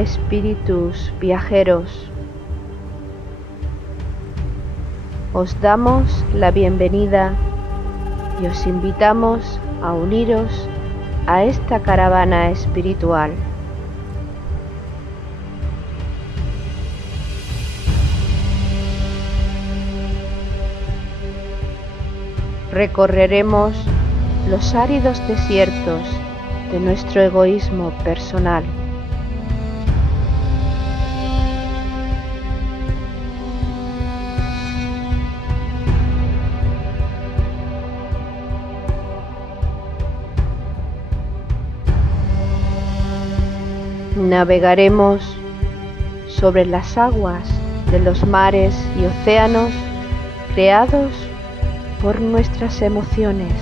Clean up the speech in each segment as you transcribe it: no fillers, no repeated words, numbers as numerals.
espíritus viajeros, os damos la bienvenida y os invitamos a uniros a esta caravana espiritual. Recorreremos los áridos desiertos de nuestro egoísmo personal. Navegaremos sobre las aguas de los mares y océanos creados por nuestras emociones.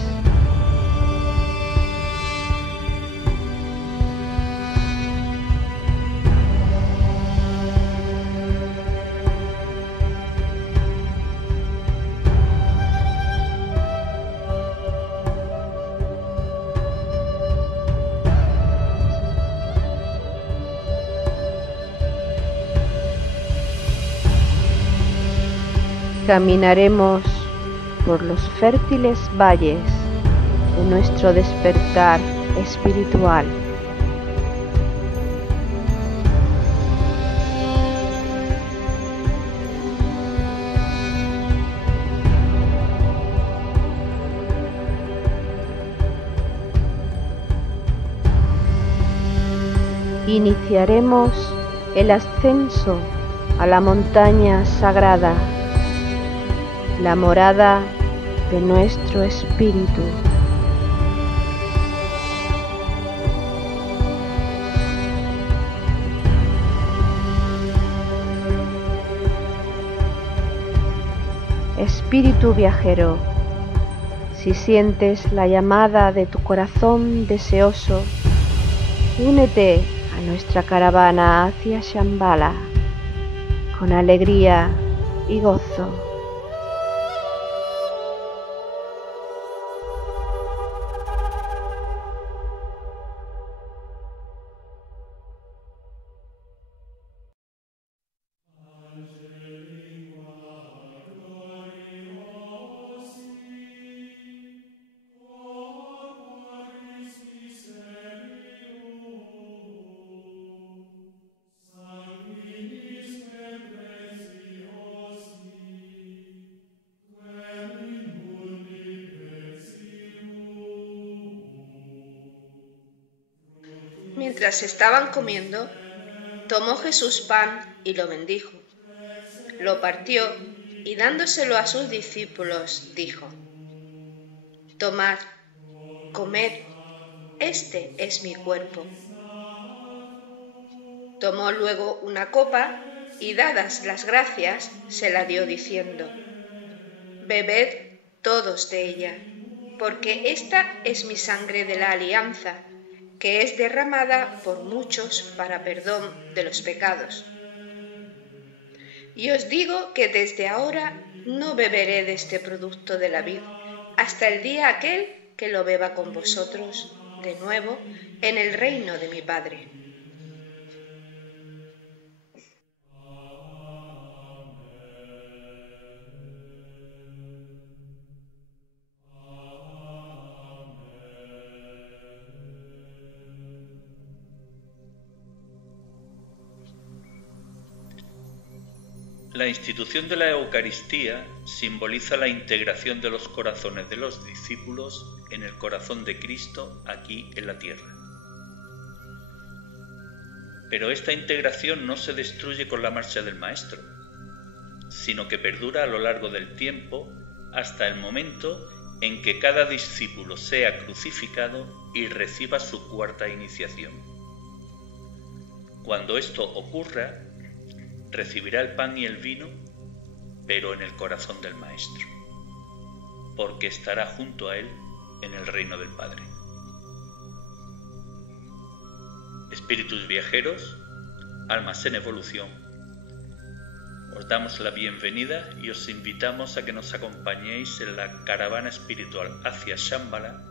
Caminaremos por los fértiles valles de nuestro despertar espiritual. Iniciaremos el ascenso a la montaña sagrada, la morada de nuestro espíritu. Espíritu viajero, si sientes la llamada de tu corazón deseoso, únete a nuestra caravana hacia Shambhala con alegría y gozo. Mientras estaban comiendo, tomó Jesús pan y lo bendijo. Lo partió y dándoselo a sus discípulos, dijo: Tomad, comed, este es mi cuerpo. Tomó luego una copa y dadas las gracias, se la dio diciendo: Bebed todos de ella, porque esta es mi sangre de la alianza, que es derramada por muchos para perdón de los pecados. Y os digo que desde ahora no beberé de este producto de la vid, hasta el día aquel que lo beba con vosotros de nuevo en el reino de mi Padre. La institución de la Eucaristía simboliza la integración de los corazones de los discípulos en el corazón de Cristo aquí en la tierra. Pero esta integración no se destruye con la marcha del Maestro, sino que perdura a lo largo del tiempo hasta el momento en que cada discípulo sea crucificado y reciba su cuarta iniciación. Cuando esto ocurra, recibirá el pan y el vino, pero en el corazón del Maestro, porque estará junto a él en el reino del Padre. Espíritus viajeros, almas en evolución, os damos la bienvenida y os invitamos a que nos acompañéis en la caravana espiritual hacia Shambhala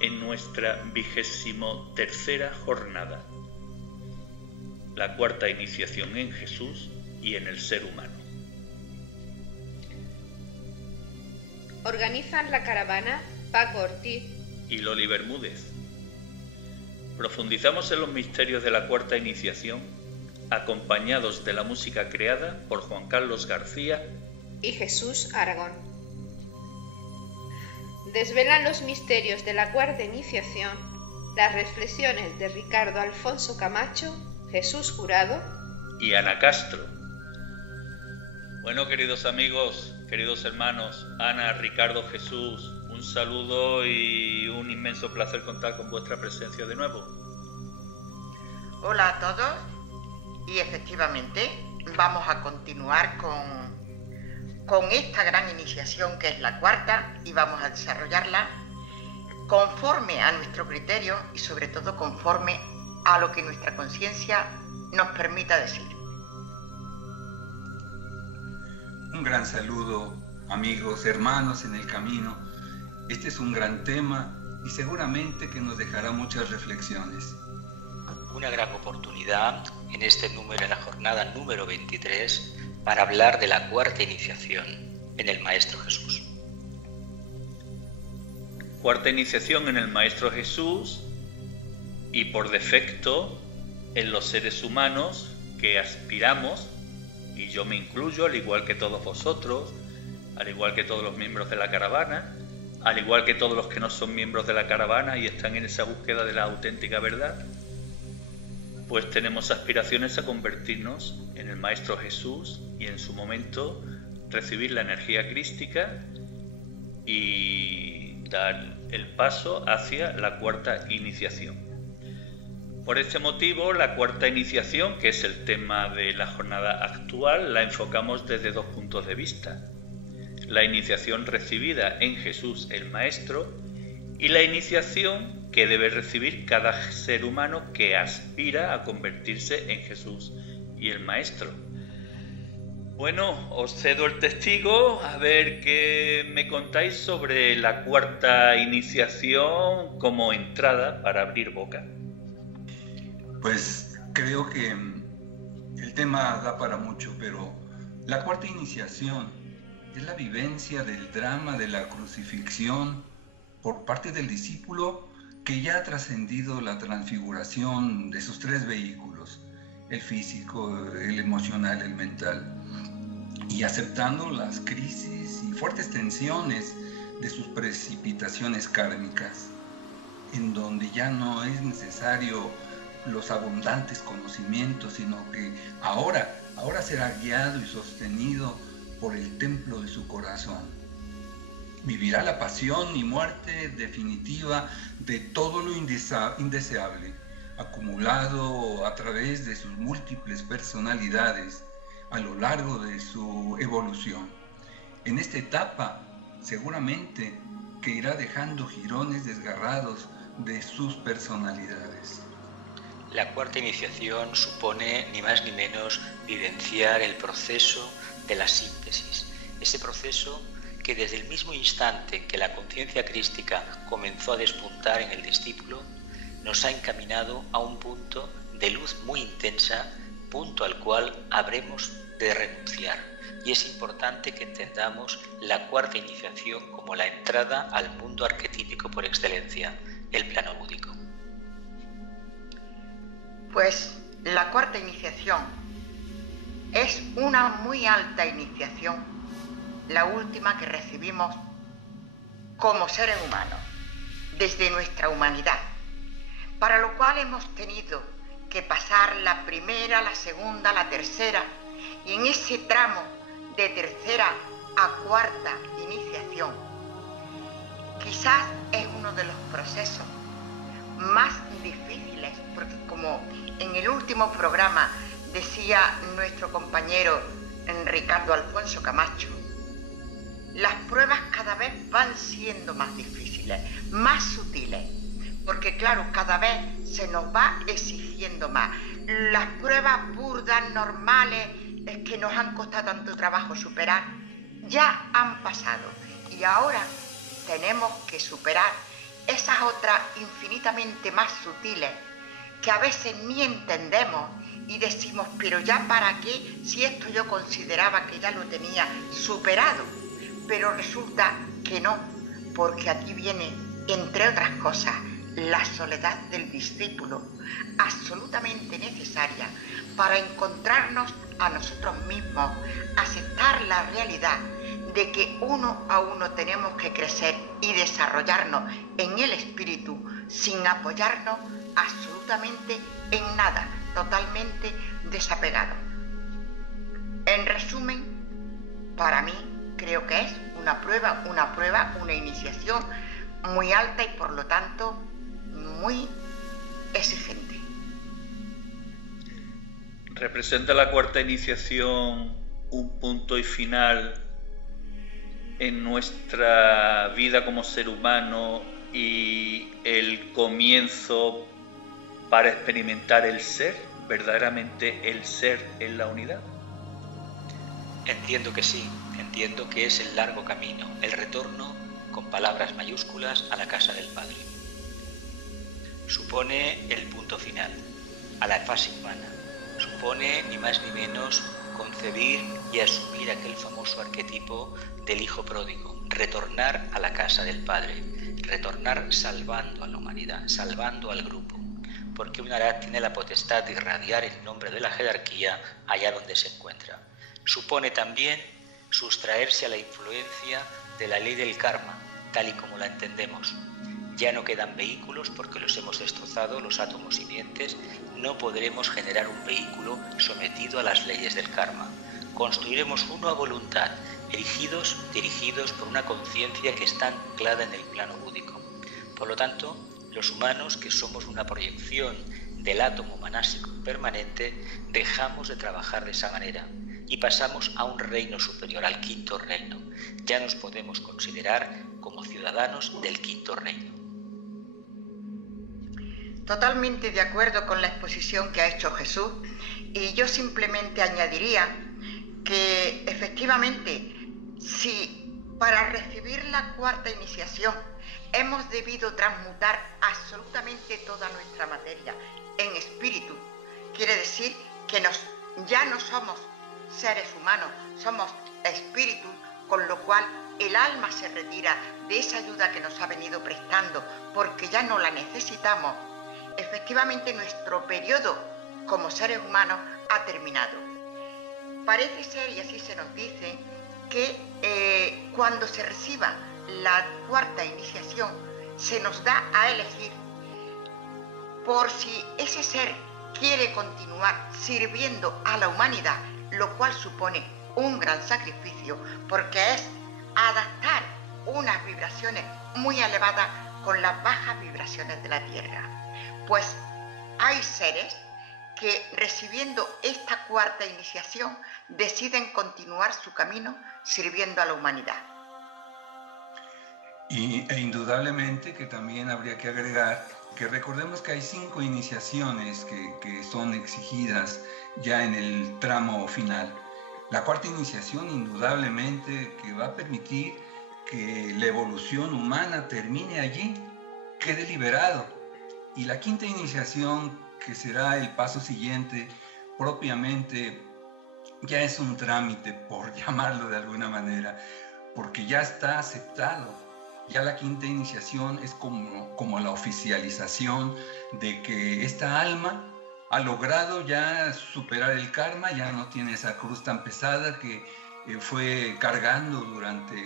en nuestra 23ª jornada. la cuarta iniciación en Jesús y en el ser humano. Organizan la caravana Paco Ortiz y Loli Bermúdez. Profundizamos en los misterios de la cuarta iniciación, acompañados de la música creada por Juan Carlos García y Jesús Aragón. Desvelan los misterios de la cuarta iniciación las reflexiones de Ricardo Alfonso Camacho, Jesús Jurado y Ana Castro. Bueno, queridos amigos, queridos hermanos, Ana, Ricardo, Jesús, un saludo y un inmenso placer contar con vuestra presencia de nuevo. Hola a todos, y efectivamente vamos a continuar con esta gran iniciación que es la cuarta, y vamos a desarrollarla conforme a nuestro criterio y sobre todo conforme a lo que nuestra conciencia nos permita decir. Un gran saludo, amigos, hermanos en el camino. Este es un gran tema y seguramente que nos dejará muchas reflexiones. Una gran oportunidad en este número, en la jornada número 23, para hablar de la cuarta iniciación en el Maestro Jesús. Cuarta iniciación en el Maestro Jesús y por defecto en los seres humanos que aspiramos, y yo me incluyo, al igual que todos vosotros, al igual que todos los miembros de la caravana, al igual que todos los que no son miembros de la caravana y están en esa búsqueda de la auténtica verdad, pues tenemos aspiraciones a convertirnos en el Maestro Jesús y en su momento recibir la energía crística y dar el paso hacia la cuarta iniciación. Por este motivo, la cuarta iniciación, que es el tema de la jornada actual, la enfocamos desde dos puntos de vista. La iniciación recibida en Jesús el Maestro y la iniciación que debe recibir cada ser humano que aspira a convertirse en Jesús y el Maestro. Bueno, os cedo el testigo, a ver qué me contáis sobre la cuarta iniciación como entrada para abrir boca. Pues creo que el tema da para mucho, pero la cuarta iniciación es la vivencia del drama de la crucifixión por parte del discípulo que ya ha trascendido la transfiguración de sus tres vehículos, el físico, el emocional, el mental, y aceptando las crisis y fuertes tensiones de sus precipitaciones kármicas, en donde ya no es necesario los abundantes conocimientos, sino que ahora será guiado y sostenido por el templo de su corazón. Vivirá la pasión y muerte definitiva de todo lo indeseable, acumulado a través de sus múltiples personalidades a lo largo de su evolución. En esta etapa, seguramente que irá dejando jirones desgarrados de sus personalidades. La cuarta iniciación supone ni más ni menos vivenciar el proceso de la síntesis, ese proceso que desde el mismo instante en que la conciencia crística comenzó a despuntar en el discípulo, nos ha encaminado a un punto de luz muy intensa, punto al cual habremos de renunciar. Y es importante que entendamos la cuarta iniciación como la entrada al mundo arquetípico por excelencia, el plano lúdico. Pues la cuarta iniciación es una muy alta iniciación, la última que recibimos como seres humanos, desde nuestra humanidad, para lo cual hemos tenido que pasar la primera, la segunda, la tercera, y en ese tramo de tercera a cuarta iniciación, quizás es uno de los procesos más difíciles, porque como en el último programa decía nuestro compañero Ricardo Alfonso Camacho, las pruebas cada vez van siendo más difíciles, más sutiles, porque claro, cada vez se nos va exigiendo más. Las pruebas burdas, normales, que nos han costado tanto trabajo superar, ya han pasado y ahora tenemos que superar esas otras infinitamente más sutiles que a veces ni entendemos y decimos, pero ya para qué, si esto yo consideraba que ya lo tenía superado. Pero resulta que no, porque aquí viene, entre otras cosas, la soledad del discípulo, absolutamente necesaria para encontrarnos a nosotros mismos, aceptar la realidad de que uno a uno tenemos que crecer y desarrollarnos en el espíritu sin apoyarnos absolutamente en nada, totalmente desapegados. En resumen, para mí creo que es una prueba, una iniciación muy alta y por lo tanto muy exigente. ¿Representa la cuarta iniciación un punto y final en nuestra vida como ser humano y el comienzo para experimentar el ser, verdaderamente el ser en la unidad? Entiendo que sí, entiendo que es el largo camino, el retorno con palabras mayúsculas a la casa del Padre. Supone el punto final, a la fase humana. Supone ni más ni menos concebir y asumir aquel famoso arquetipo del hijo pródigo, retornar a la casa del Padre, retornar salvando a la humanidad, salvando al grupo, porque un Arhat tiene la potestad de irradiar el nombre de la jerarquía allá donde se encuentra. Supone también sustraerse a la influencia de la ley del karma, tal y como la entendemos. Ya no quedan vehículos porque los hemos destrozado, los átomos simientes. No podremos generar un vehículo sometido a las leyes del karma. Construiremos uno a voluntad, dirigidos por una conciencia que está anclada en el plano búdico. Por lo tanto, los humanos, que somos una proyección del átomo manásico permanente, dejamos de trabajar de esa manera y pasamos a un reino superior, al quinto reino. Ya nos podemos considerar como ciudadanos del quinto reino. Totalmente de acuerdo con la exposición que ha hecho Jesús, y yo simplemente añadiría que efectivamente, si para recibir la cuarta iniciación hemos debido transmutar absolutamente toda nuestra materia en espíritu, quiere decir que ya no somos seres humanos, somos espíritus, con lo cual el alma se retira de esa ayuda que nos ha venido prestando porque ya no la necesitamos. Efectivamente, nuestro periodo como seres humanos ha terminado. Parece ser, y así se nos dice, que cuando se reciba la cuarta iniciación se nos da a elegir por si ese ser quiere continuar sirviendo a la humanidad, lo cual supone un gran sacrificio porque es adaptar unas vibraciones muy elevadas con las bajas vibraciones de la Tierra. Pues hay seres que recibiendo esta cuarta iniciación deciden continuar su camino sirviendo a la humanidad. E indudablemente que también habría que agregar que recordemos que hay 5 iniciaciones que son exigidas ya en el tramo final. La cuarta iniciación indudablemente que va a permitir que la evolución humana termine allí, quede liberado. Y la quinta iniciación, que será el paso siguiente, propiamente ya es un trámite, por llamarlo de alguna manera, porque ya está aceptado. Ya la quinta iniciación es como la oficialización de que esta alma ha logrado ya superar el karma, ya no tiene esa cruz tan pesada que fue cargando durante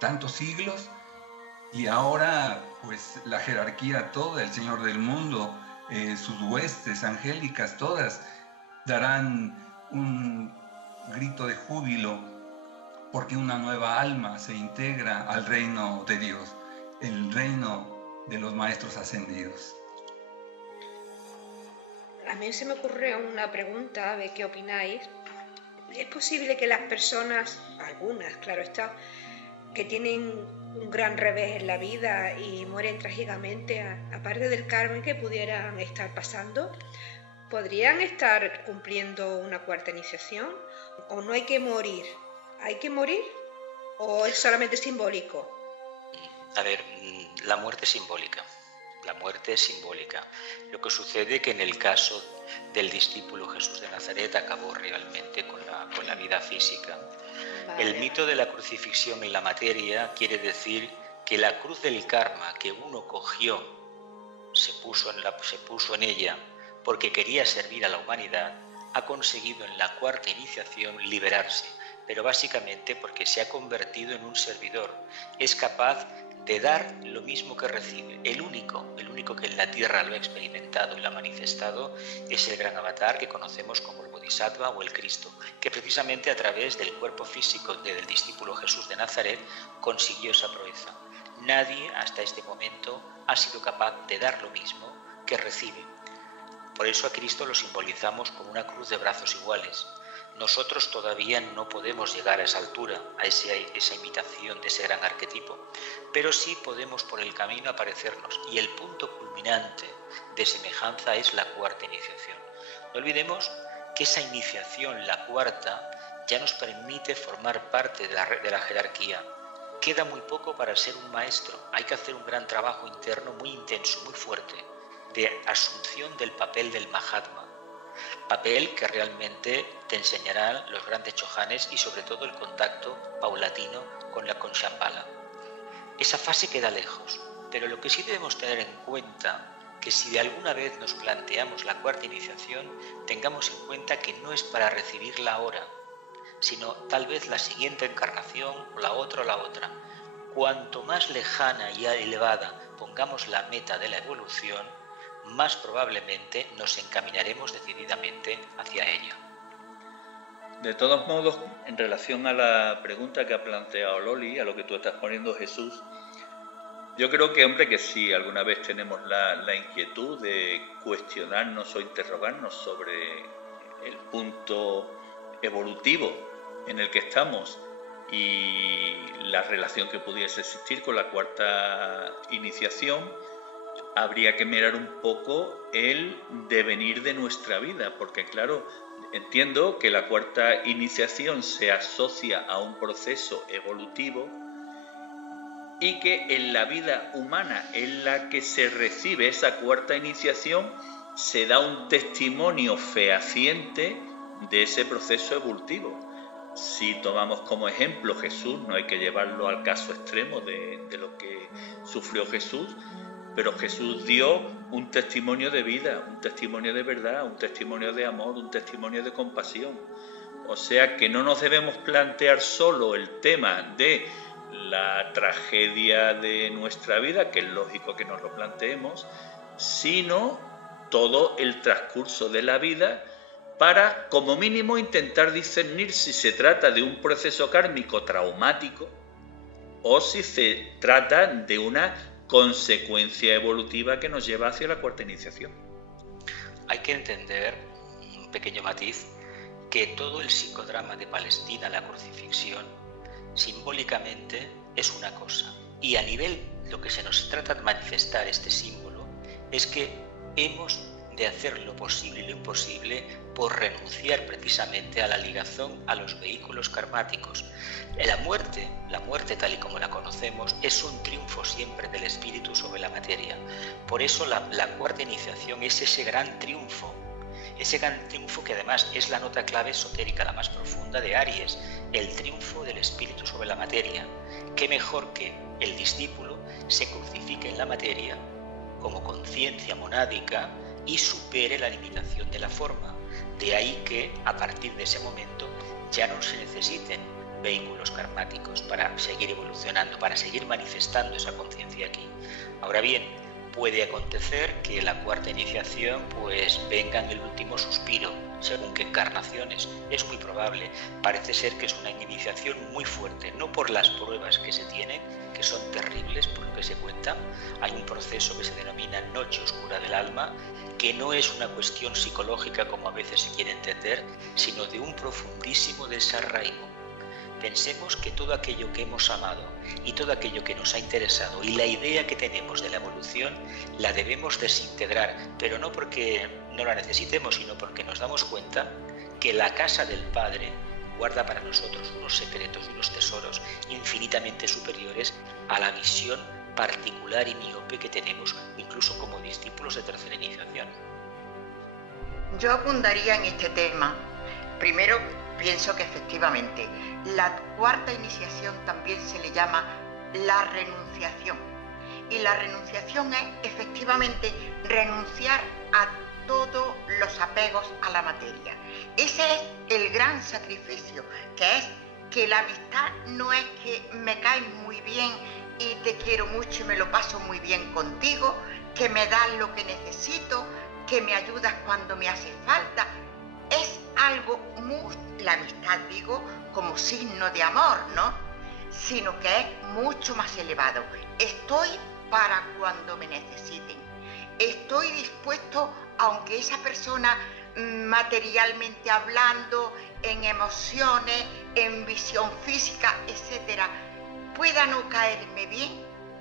tantos siglos, y ahora pues la jerarquía toda, el Señor del mundo, sus huestes angélicas todas darán un grito de júbilo porque una nueva alma se integra al reino de Dios, el reino de los maestros ascendidos. A mí se me ocurre una pregunta, a ver qué opináis. ¿Es posible que las personas, algunas, claro está, que tienen un gran revés en la vida y mueren trágicamente, aparte del karma que pudieran estar pasando, podrían estar cumpliendo una cuarta iniciación? ¿O no hay que morir? ¿Hay que morir o es solamente simbólico? A ver, la muerte es simbólica. La muerte es simbólica. Lo que sucede que en el caso del discípulo Jesús de Nazaret acabó realmente con la vida física. Vale. El mito de la crucifixión en la materia quiere decir que la cruz del karma que uno cogió, se puso en ella porque quería servir a la humanidad, ha conseguido en la cuarta iniciación liberarse, pero básicamente porque se ha convertido en un servidor. Es capaz de dar lo mismo que recibe. El único que en la tierra lo ha experimentado y lo ha manifestado es el gran avatar que conocemos como el Bodhisattva o el Cristo, que precisamente a través del cuerpo físico del discípulo Jesús de Nazaret consiguió esa proeza. Nadie hasta este momento ha sido capaz de dar lo mismo que recibe. Por eso a Cristo lo simbolizamos con una cruz de brazos iguales. Nosotros todavía no podemos llegar a esa altura, a esa imitación de ese gran arquetipo, pero sí podemos por el camino aparecernos, y el punto culminante de semejanza es la cuarta iniciación. No olvidemos que esa iniciación, la cuarta, ya nos permite formar parte de la jerarquía. Queda muy poco para ser un maestro, hay que hacer un gran trabajo interno muy intenso, muy fuerte, de asunción del papel del Mahatma. Papel que realmente te enseñarán los grandes chohanes y sobre todo el contacto paulatino con la Shambhala. Esa fase queda lejos, pero lo que sí debemos tener en cuenta, que si de alguna vez nos planteamos la cuarta iniciación, tengamos en cuenta que no es para recibirla ahora, sino tal vez la siguiente encarnación o la otra. Cuanto más lejana y elevada pongamos la meta de la evolución, más probablemente nos encaminaremos decididamente hacia ella. De todos modos, en relación a la pregunta que ha planteado Loli, a lo que tú estás poniendo, Jesús, yo creo que, hombre, que sí, alguna vez tenemos la inquietud de cuestionarnos o interrogarnos sobre el punto evolutivo en el que estamos y la relación que pudiese existir con la cuarta iniciación. Habría que mirar un poco el devenir de nuestra vida, porque claro, entiendo que la cuarta iniciación se asocia a un proceso evolutivo y que en la vida humana en la que se recibe esa cuarta iniciación se da un testimonio fehaciente de ese proceso evolutivo. Si tomamos como ejemplo Jesús, no hay que llevarlo al caso extremo de lo que sufrió Jesús, pero Jesús dio un testimonio de vida, un testimonio de verdad, un testimonio de amor, un testimonio de compasión. O sea que no nos debemos plantear solo el tema de la tragedia de nuestra vida, que es lógico que nos lo planteemos, sino todo el transcurso de la vida para, como mínimo, intentar discernir si se trata de un proceso kármico traumático o si se trata de una consecuencia evolutiva que nos lleva hacia la cuarta iniciación. Hay que entender, un pequeño matiz, que todo el psicodrama de Palestina, la crucifixión, simbólicamente es una cosa, y a nivel lo que se nos trata de manifestar este símbolo es que hemos de hacer lo posible y lo imposible por renunciar precisamente a la ligazón a los vehículos karmáticos. La muerte tal y como la conocemos, es un triunfo siempre del espíritu sobre la materia. Por eso la cuarta iniciación es ese gran triunfo que además es la nota clave esotérica, la más profunda de Aries, el triunfo del espíritu sobre la materia. Qué mejor que el discípulo se crucifique en la materia como conciencia monádica y supere la limitación de la forma. De ahí que a partir de ese momento ya no se necesiten vehículos karmáticos para seguir evolucionando, para seguir manifestando esa conciencia aquí. Ahora bien, puede acontecer que la cuarta iniciación pues venga en el último suspiro, según qué encarnaciones. Es muy probable. Parece ser que es una iniciación muy fuerte, no por las pruebas que se tienen, que son terribles por lo que se cuenta. Hay un proceso que se denomina noche oscura del alma, que no es una cuestión psicológica como a veces se quiere entender, sino de un profundísimo desarraigo. Pensemos que todo aquello que hemos amado y todo aquello que nos ha interesado y la idea que tenemos de la evolución la debemos desintegrar, pero no porque no la necesitemos, sino porque nos damos cuenta que la casa del Padre guarda para nosotros unos secretos y unos tesoros infinitamente superiores a la visión particular y miope que tenemos incluso como discípulos de tercera iniciación. Yo abundaría en este tema. Primero, pienso que efectivamente la cuarta iniciación también se le llama la renunciación. Y la renunciación es efectivamente renunciar a todos los apegos a la materia. Ese es el gran sacrificio, que es que la amistad no es que me caes muy bien y te quiero mucho y me lo paso muy bien contigo, que me das lo que necesito, que me ayudas cuando me hace falta. Es algo la amistad digo, como signo de amor, ¿no? Sino que es mucho más elevado. Estoy para cuando me necesiten. Estoy dispuesto, aunque esa persona materialmente hablando, en emociones, en visión física, etcétera, pueda no caerme bien,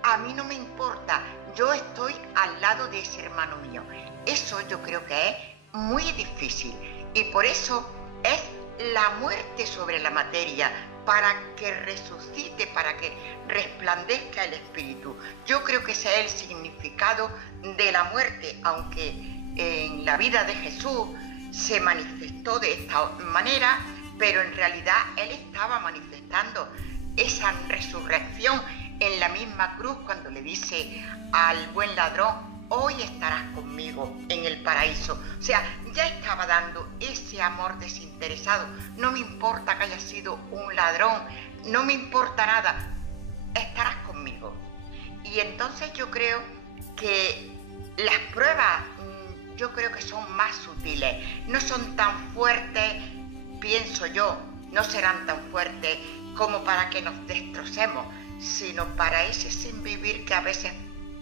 a mí no me importa. Yo estoy al lado de ese hermano mío. Eso yo creo que es muy difícil y por eso es la muerte sobre la materia, para que resucite, para que resplandezca el espíritu. Yo creo que ese es el significado de la muerte, aunque en la vida de Jesús se manifestó de esta manera, pero en realidad él estaba manifestando esa resurrección en la misma cruz cuando le dice al buen ladrón: hoy estarás conmigo en el paraíso. O sea, ya estaba dando ese amor desinteresado. No me importa que haya sido un ladrón, no me importa nada, estarás conmigo. Y entonces yo creo que las pruebas, yo creo que son más sutiles, no son tan fuertes, pienso yo, no serán tan fuertes como para que nos destrocemos, sino para ese sin vivir que a veces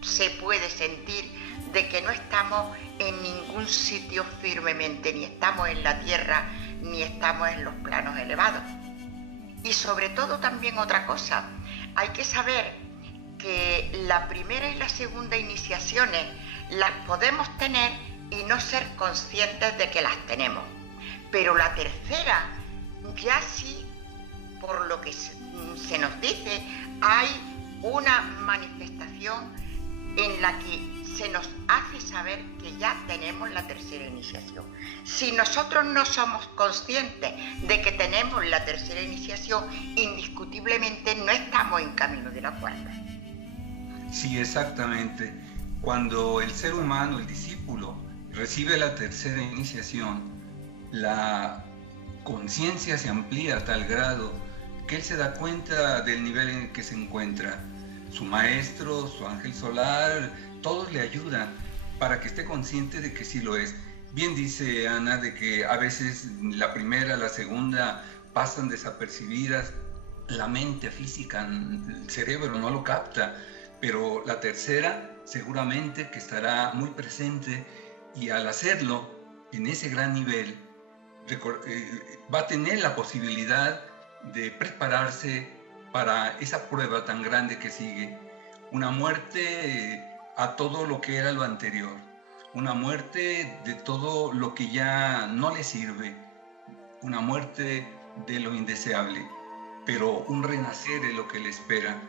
se puede sentir de que no estamos en ningún sitio firmemente, ni estamos en la tierra, ni estamos en los planos elevados. Y sobre todo también otra cosa, hay que saber que la primera y la segunda iniciaciones las podemos tener y no ser conscientes de que las tenemos. Pero la tercera, ya sí, por lo que se nos dice, hay una manifestación en la que se nos hace saber que ya tenemos la tercera iniciación. Si nosotros no somos conscientes de que tenemos la tercera iniciación, indiscutiblemente no estamos en camino de la cuarta. Sí, exactamente. Cuando el ser humano, el discípulo, recibe la tercera iniciación, la conciencia se amplía a tal grado que él se da cuenta del nivel en el que se encuentra. Su maestro, su ángel solar, todos le ayudan para que esté consciente de que sí lo es. Bien dice Ana de que a veces la primera, la segunda pasan desapercibidas, la mente física, el cerebro no lo capta, pero la tercera seguramente que estará muy presente y al hacerlo en ese gran nivel va a tener la posibilidad de prepararse para esa prueba tan grande que sigue, una muerte a todo lo que era lo anterior, una muerte de todo lo que ya no le sirve, una muerte de lo indeseable, pero un renacer es lo que le espera.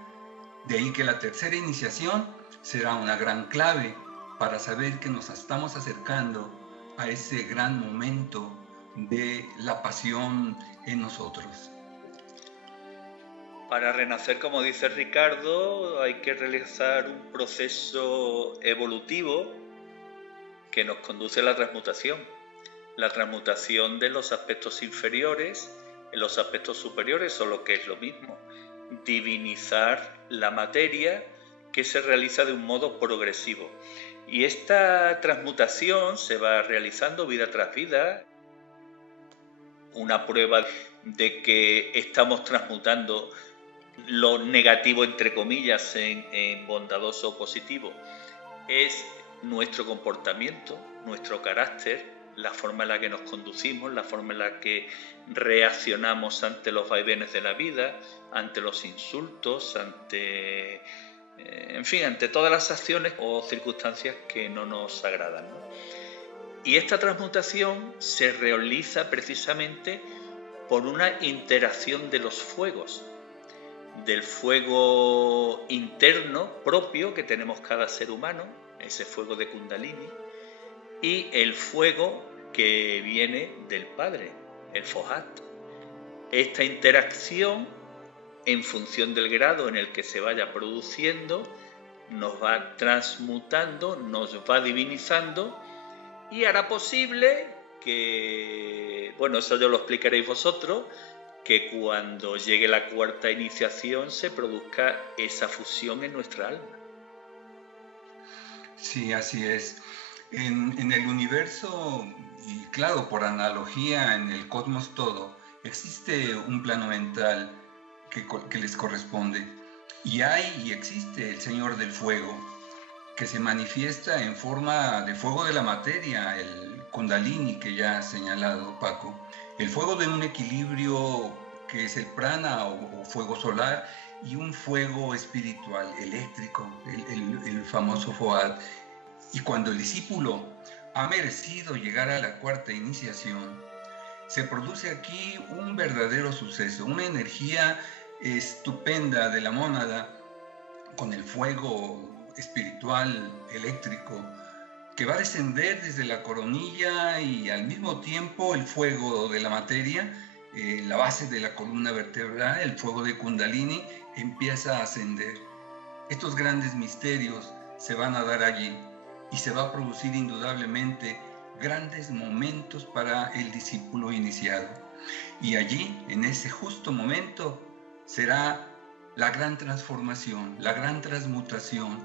De ahí que la tercera iniciación será una gran clave para saber que nos estamos acercando a ese gran momento de la pasión en nosotros. Para renacer, como dice Ricardo, hay que realizar un proceso evolutivo que nos conduce a la transmutación de los aspectos inferiores en los aspectos superiores, o lo que es lo mismo, divinizar la materia, que se realiza de un modo progresivo. Y esta transmutación se va realizando vida tras vida, una prueba de que estamos transmutando lo negativo, entre comillas, en bondadoso o positivo, es nuestro comportamiento, nuestro carácter, la forma en la que nos conducimos, la forma en la que reaccionamos ante los vaivenes de la vida, ante los insultos, ante todas las acciones o circunstancias que no nos agradan, ¿no? Y esta transmutación se realiza precisamente por una interacción de los fuegos. del fuego interno propio que tenemos cada ser humano, ese fuego de Kundalini, y el fuego que viene del Padre, el Fohat. Esta interacción, en función del grado en el que se vaya produciendo, nos va transmutando, nos va divinizando y hará posible que, bueno, eso ya lo explicaréis vosotros, que cuando llegue la cuarta iniciación se produzca esa fusión en nuestra alma. Sí, así es. En el universo, y claro, por analogía en el cosmos todo, existe un plano mental que les corresponde. Y hay y existe el Señor del Fuego, que se manifiesta en forma de fuego de la materia, el Kundalini que ya ha señalado Paco, el fuego de un equilibrio que es el prana o fuego solar, y un fuego espiritual, eléctrico, el famoso Fohat. Y cuando el discípulo ha merecido llegar a la cuarta iniciación, se produce aquí un verdadero suceso, una energía estupenda de la mónada con el fuego espiritual, eléctrico, que va a descender desde la coronilla, y al mismo tiempo el fuego de la materia, la base de la columna vertebral, el fuego de Kundalini, empieza a ascender. Estos grandes misterios se van a dar allí y se va a producir indudablemente grandes momentos para el discípulo iniciado. Y allí, en ese justo momento, será la gran transformación, la gran transmutación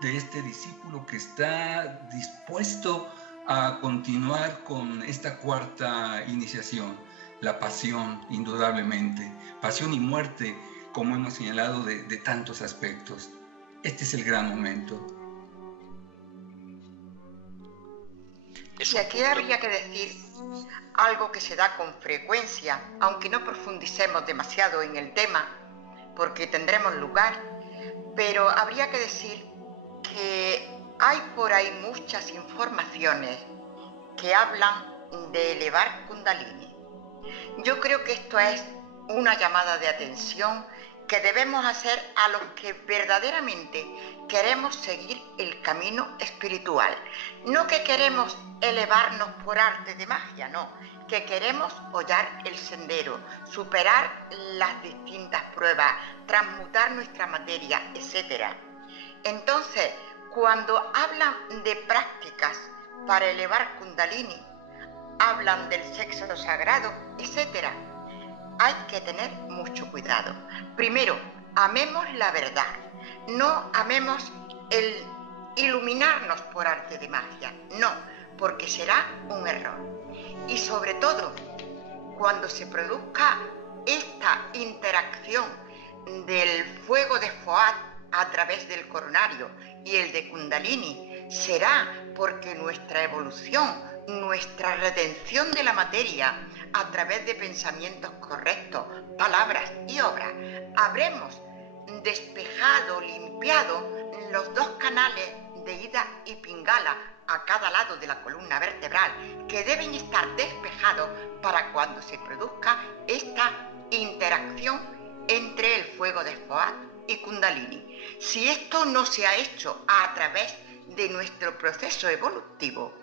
de este discípulo que está dispuesto a continuar con esta cuarta iniciación, la pasión, indudablemente, pasión y muerte, como hemos señalado, de tantos aspectos. Este es el gran momento. Y aquí habría que decir algo que se da con frecuencia, aunque no profundicemos demasiado en el tema, porque tendremos lugar, pero habría que decir que hay por ahí muchas informaciones que hablan de elevar Kundalini. Yo creo que esto es una llamada de atención que debemos hacer a los que verdaderamente queremos seguir el camino espiritual. No que queremos elevarnos por arte de magia, no, que queremos hollar el sendero, superar las distintas pruebas, transmutar nuestra materia, etc. Entonces, cuando hablan de prácticas para elevar Kundalini, hablan del sexo sagrado, etc., hay que tener mucho cuidado. Primero, amemos la verdad, no amemos el iluminarnos por arte de magia, no, porque será un error. Y sobre todo, cuando se produzca esta interacción del fuego de Fohat a través del coronario y el de Kundalini, será porque nuestra evolución, nuestra redención de la materia a través de pensamientos correctos, palabras y obras, habremos despejado, limpiado los dos canales de Ida y Pingala a cada lado de la columna vertebral, que deben estar despejados para cuando se produzca esta interacción entre el fuego de Fohat y Kundalini. Si esto no se ha hecho a través de nuestro proceso evolutivo,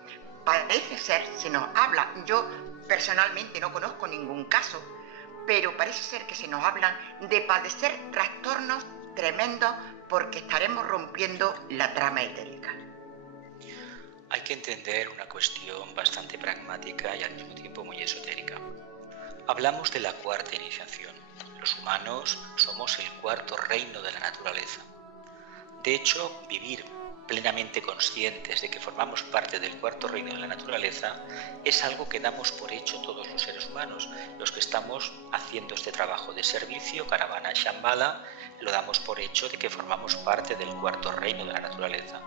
parece ser, se nos habla, yo personalmente no conozco ningún caso, pero parece ser que se nos hablan de padecer trastornos tremendos porque estaremos rompiendo la trama etérica. Hay que entender una cuestión bastante pragmática y al mismo tiempo muy esotérica. Hablamos de la cuarta iniciación. Los humanos somos el cuarto reino de la naturaleza. De hecho, vivir plenamente conscientes de que formamos parte del cuarto reino de la naturaleza es algo que damos por hecho todos los seres humanos. Los que estamos haciendo este trabajo de servicio, Caravana Shambhala, lo damos por hecho de que formamos parte del cuarto reino de la naturaleza.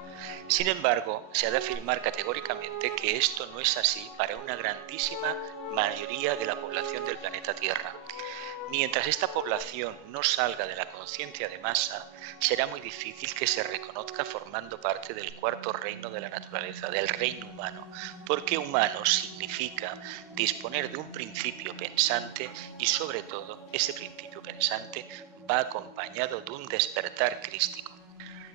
Sin embargo, se ha de afirmar categóricamente que esto no es así para una grandísima mayoría de la población del planeta Tierra. Mientras esta población no salga de la conciencia de masa, será muy difícil que se reconozca formando parte del cuarto reino de la naturaleza, del reino humano, porque humano significa disponer de un principio pensante y sobre todo ese principio pensante va acompañado de un despertar crístico.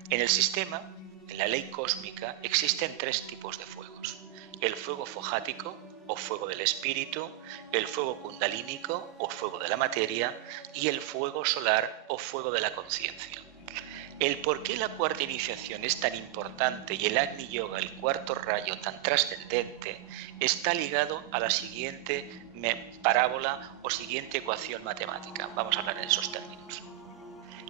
En el sistema, en la ley cósmica, existen 3 tipos de fuegos: el fuego fojático o fuego del espíritu, el fuego kundalínico o fuego de la materia y el fuego solar o fuego de la conciencia. El por qué la cuarta iniciación es tan importante y el Agni Yoga, el cuarto rayo, tan trascendente, está ligado a la siguiente parábola o siguiente ecuación matemática. Vamos a hablar en esos términos.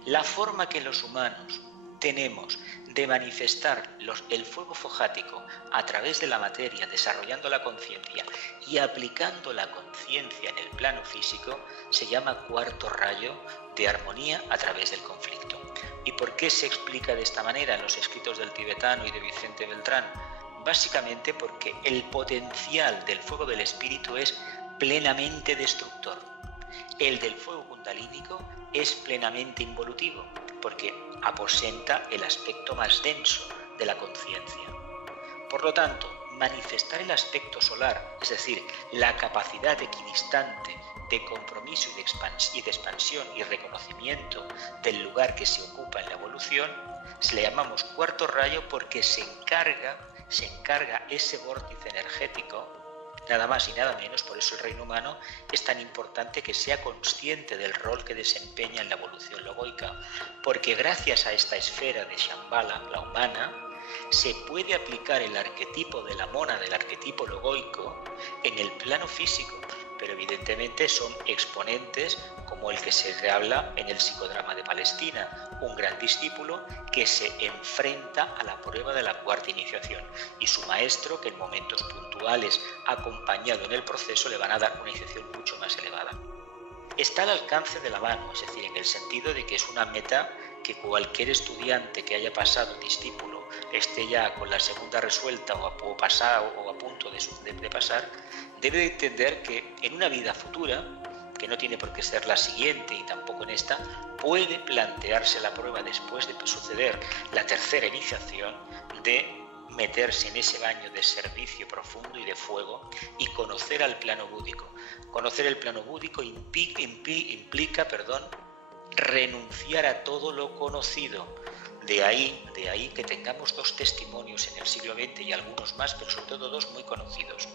La forma que los humanos tenemos de manifestar el fuego fojático a través de la materia, desarrollando la conciencia y aplicando la conciencia en el plano físico, se llama cuarto rayo de armonía a través del conflicto. ¿Y por qué se explica de esta manera en los escritos del tibetano y de Vicente Beltrán? Básicamente porque el potencial del fuego del espíritu es plenamente destructor. El del fuego kundalínico es plenamente involutivo, porque aposenta el aspecto más denso de la conciencia. Por lo tanto, manifestar el aspecto solar, es decir, la capacidad equidistante de compromiso y de expansión y reconocimiento del lugar que se ocupa en la evolución, se le llamamos cuarto rayo porque se encarga ese vórtice energético, nada más y nada menos. Por eso el reino humano es tan importante que sea consciente del rol que desempeña en la evolución logoica, porque gracias a esta esfera de Shambhala, la humana, se puede aplicar el arquetipo de la mona, del arquetipo logoico, en el plano físico, pero evidentemente son exponentes como el que se habla en el psicodrama de Palestina, un gran discípulo que se enfrenta a la prueba de la cuarta iniciación y su maestro, que en momentos puntuales, acompañado en el proceso, le van a dar una iniciación mucho más elevada. Está al alcance de la mano, es decir, en el sentido de que es una meta que cualquier estudiante que haya pasado discípulo, esté ya con la segunda resuelta o a punto de pasar, debe de entender que en una vida futura, que no tiene por qué ser la siguiente y tampoco en esta, puede plantearse la prueba después de suceder la tercera iniciación de meterse en ese baño de servicio profundo y de fuego y conocer al plano búdico. Conocer el plano búdico implica renunciar a todo lo conocido. De ahí que tengamos 2 testimonios en el siglo XX y algunos más, pero sobre todo 2 muy conocidos: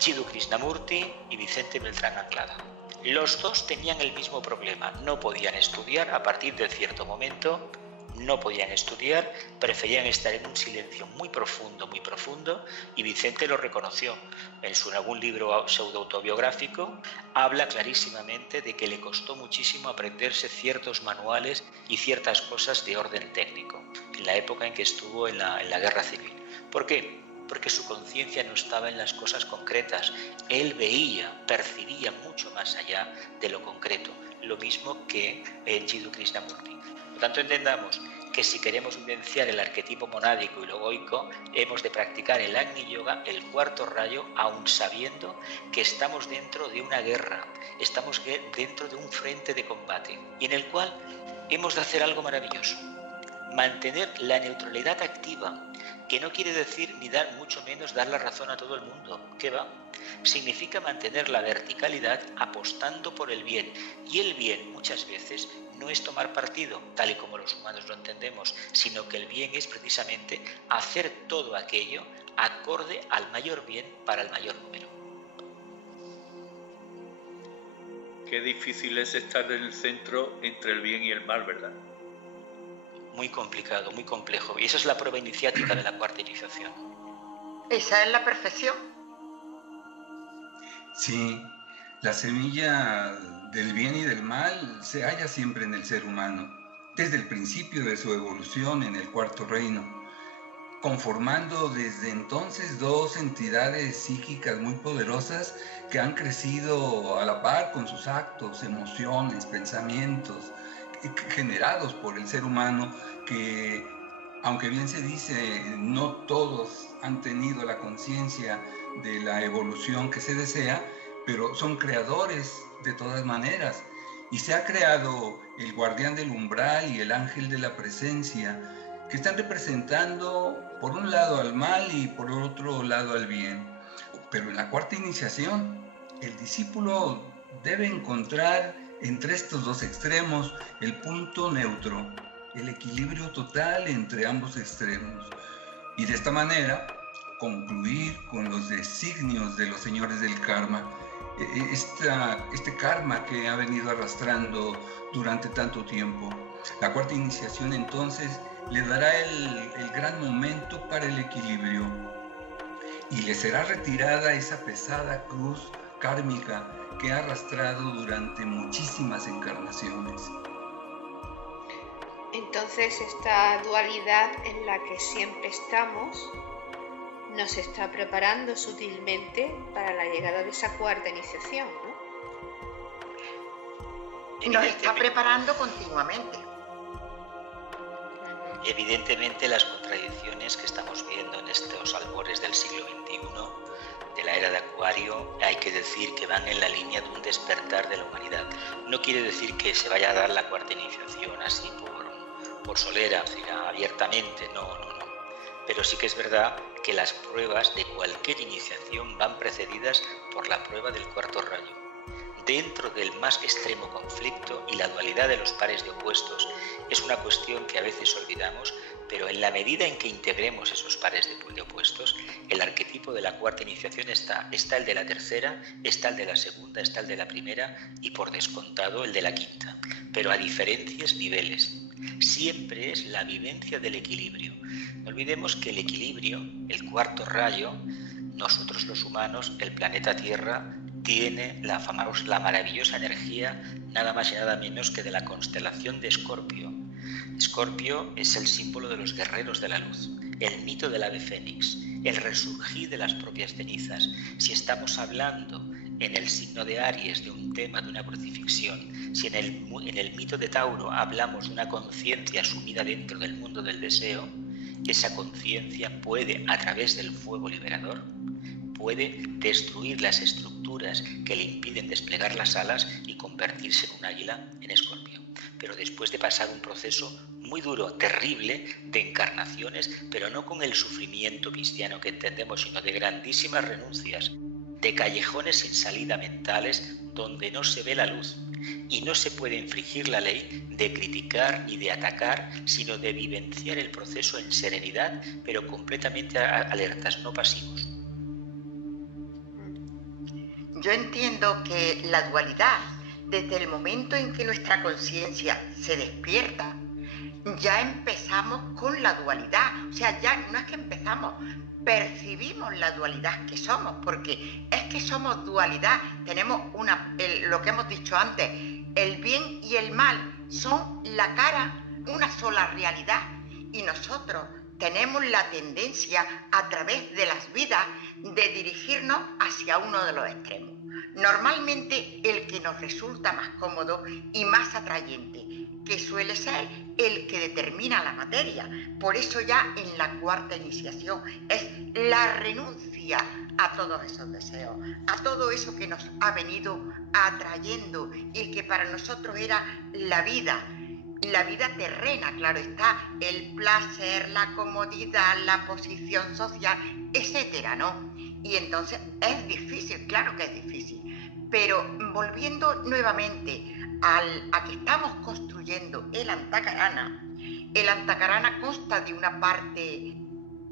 Jiddu Krishnamurti y Vicente Beltrán Anglada. Los 2 tenían el mismo problema: no podían estudiar a partir de cierto momento, no podían estudiar, preferían estar en un silencio muy profundo, y Vicente lo reconoció. En algún libro pseudo-autobiográfico habla clarísimamente de que le costó muchísimo aprenderse ciertos manuales y ciertas cosas de orden técnico, en la época en que estuvo en la guerra civil. ¿Por qué? Porque su conciencia no estaba en las cosas concretas. Él percibía mucho más allá de lo concreto, lo mismo que Jiddu Krishnamurti. Por lo tanto, entendamos que si queremos vivenciar el arquetipo monádico y logoico, hemos de practicar el Agni Yoga, el cuarto rayo, aun sabiendo que estamos dentro de una guerra, estamos dentro de un frente de combate, y en el cual hemos de hacer algo maravilloso: mantener la neutralidad activa, que no quiere decir ni mucho menos dar la razón a todo el mundo. ¿Qué va? Significa mantener la verticalidad apostando por el bien. Y el bien muchas veces no es tomar partido, tal y como los humanos lo entendemos, sino que el bien es precisamente hacer todo aquello acorde al mayor bien para el mayor número. Qué difícil es estar en el centro entre el bien y el mal, ¿verdad? Muy complicado, muy complejo. Y esa es la prueba iniciática de la cuarta iniciación. Esa es la perfección. Sí, la semilla del bien y del mal se halla siempre en el ser humano, desde el principio de su evolución en el cuarto reino, conformando desde entonces 2 entidades psíquicas muy poderosas que han crecido a la par con sus actos, emociones, pensamientos, generados por el ser humano, que, aunque bien se dice, no todos han tenido la conciencia de la evolución que se desea, pero son creadores de todas maneras. Y se ha creado el guardián del umbral y el ángel de la presencia, que están representando por un lado al mal y por otro lado al bien. Pero en la cuarta iniciación, el discípulo debe encontrar entre estos dos extremos el punto neutro, el equilibrio total entre ambos extremos. Y de esta manera concluir con los designios de los señores del karma, este karma que ha venido arrastrando durante tanto tiempo. La cuarta iniciación entonces le dará el gran momento para el equilibrio y le será retirada esa pesada cruz kármica que ha arrastrado durante muchísimas encarnaciones. Entonces esta dualidad en la que siempre estamos nos está preparando sutilmente para la llegada de esa cuarta iniciación, ¿no? Nos está preparando continuamente. Evidentemente las contradicciones que estamos viendo en estos albores del siglo XXI, de la era de Acuario, hay que decir que van en la línea de un despertar de la humanidad. No quiere decir que se vaya a dar la cuarta iniciación así por solera, abiertamente, no. Pero sí que es verdad que las pruebas de cualquier iniciación van precedidas por la prueba del cuarto rayo. Dentro del más extremo conflicto y la dualidad de los pares de opuestos es una cuestión que a veces olvidamos, pero en la medida en que integremos esos pares de opuestos, el arquetipo de la cuarta iniciación está el de la tercera, está el de la segunda, está el de la primera y por descontado el de la quinta, pero a diferentes niveles. Siempre es la vivencia del equilibrio. No olvidemos que el equilibrio, el cuarto rayo, nosotros los humanos, el planeta Tierra, tiene la maravillosa energía nada más y nada menos que de la constelación de Escorpio. Escorpio es el símbolo de los guerreros de la luz, el mito del ave fénix, el resurgir de las propias cenizas. Si estamos hablando en el signo de Aries de un tema de una crucifixión, si en el mito de Tauro hablamos de una conciencia sumida dentro del mundo del deseo, esa conciencia puede, a través del fuego liberador, puede destruir las estructuras que le impiden desplegar las alas y convertirse en un águila en Escorpio. Pero después de pasar un proceso muy duro, terrible, de encarnaciones, pero no con el sufrimiento cristiano que entendemos, sino de grandísimas renuncias, de callejones sin salida mentales donde no se ve la luz. Y no se puede infringir la ley de criticar ni de atacar, sino de vivenciar el proceso en serenidad, pero completamente alertas, no pasivos. Yo entiendo que la dualidad, desde el momento en que nuestra conciencia se despierta, ya empezamos con la dualidad. O sea, ya no es que empezamos, percibimos la dualidad que somos, porque es que somos dualidad. Tenemos lo que hemos dicho antes, el bien y el mal son la cara, una sola realidad, y nosotros tenemos la tendencia a través de las vidas de dirigirnos hacia uno de los extremos. Normalmente el que nos resulta más cómodo y más atrayente, que suele ser el que determina la materia. Por eso ya en la cuarta iniciación es la renuncia a todos esos deseos, a todo eso que nos ha venido atrayendo y que para nosotros era la vida terrena, claro está, el placer, la comodidad, la posición social, etcétera, ¿no? Y entonces es difícil, claro que es difícil, pero volviendo nuevamente a que estamos construyendo el Antakarana consta de una parte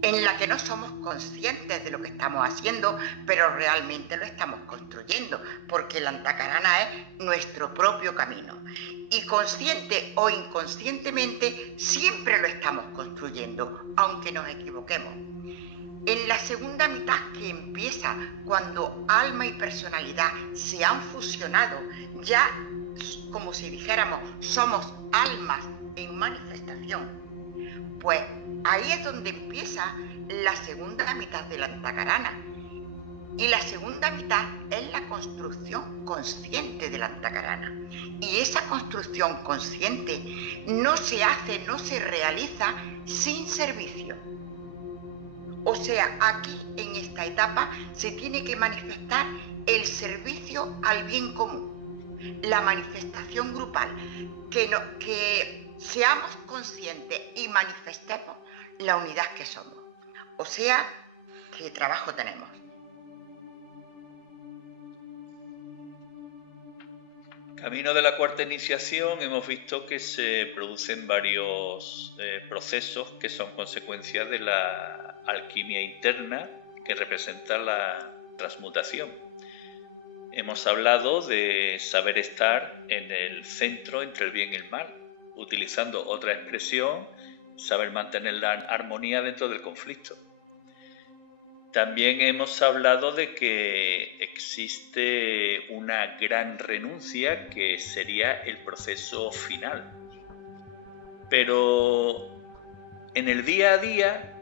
en la que no somos conscientes de lo que estamos haciendo, pero realmente lo estamos construyendo, porque el Antakarana es nuestro propio camino. Y consciente o inconscientemente, siempre lo estamos construyendo, aunque nos equivoquemos. En la segunda mitad, que empieza cuando alma y personalidad se han fusionado, ya como si dijéramos, somos almas en manifestación, pues ahí es donde empieza la segunda mitad del Antakarana. Y la segunda mitad es la construcción consciente del Antakarana. Y esa construcción consciente no se hace, no se realiza sin servicio. O sea, aquí en esta etapa se tiene que manifestar el servicio al bien común, la manifestación grupal, que seamos conscientes y manifestemos la unidad que somos. O sea, ¿qué trabajo tenemos? Camino de la cuarta iniciación hemos visto que se producen varios procesos que son consecuencia de la alquimia interna que representa la transmutación. Hemos hablado de saber estar en el centro entre el bien y el mal, utilizando otra expresión, saber mantener la armonía dentro del conflicto. También hemos hablado de que existe una gran renuncia que sería el proceso final. Pero en el día a día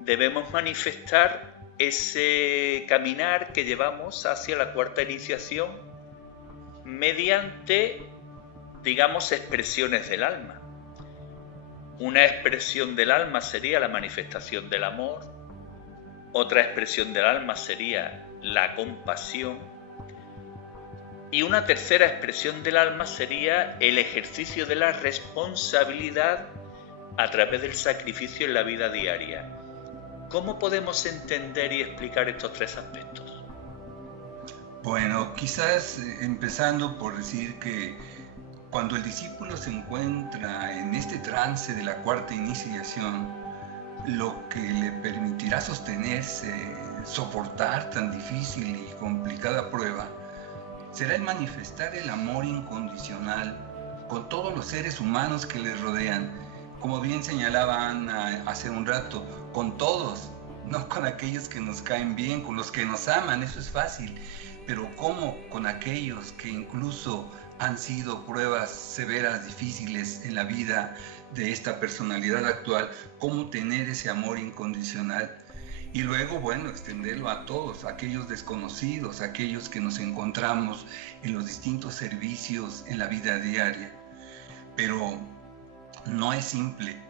debemos manifestar ese caminar que llevamos hacia la cuarta iniciación mediante, digamos, expresiones del alma. Una expresión del alma sería la manifestación del amor. Otra expresión del alma sería la compasión y una tercera expresión del alma sería el ejercicio de la responsabilidad a través del sacrificio en la vida diaria. ¿Cómo podemos entender y explicar estos tres aspectos? Bueno, quizás empezando por decir que cuando el discípulo se encuentra en este trance de la cuarta iniciación, lo que le permitirá sostenerse, soportar tan difícil y complicada prueba, será el manifestar el amor incondicional con todos los seres humanos que le rodean. Como bien señalaba Ana hace un rato, con todos, no con aquellos que nos caen bien, con los que nos aman, eso es fácil, pero ¿cómo con aquellos que incluso han sido pruebas severas, difíciles en la vida de esta personalidad actual? ¿Cómo tener ese amor incondicional? Y luego, bueno, extenderlo a todos, aquellos desconocidos, aquellos que nos encontramos en los distintos servicios en la vida diaria. Pero no es simple.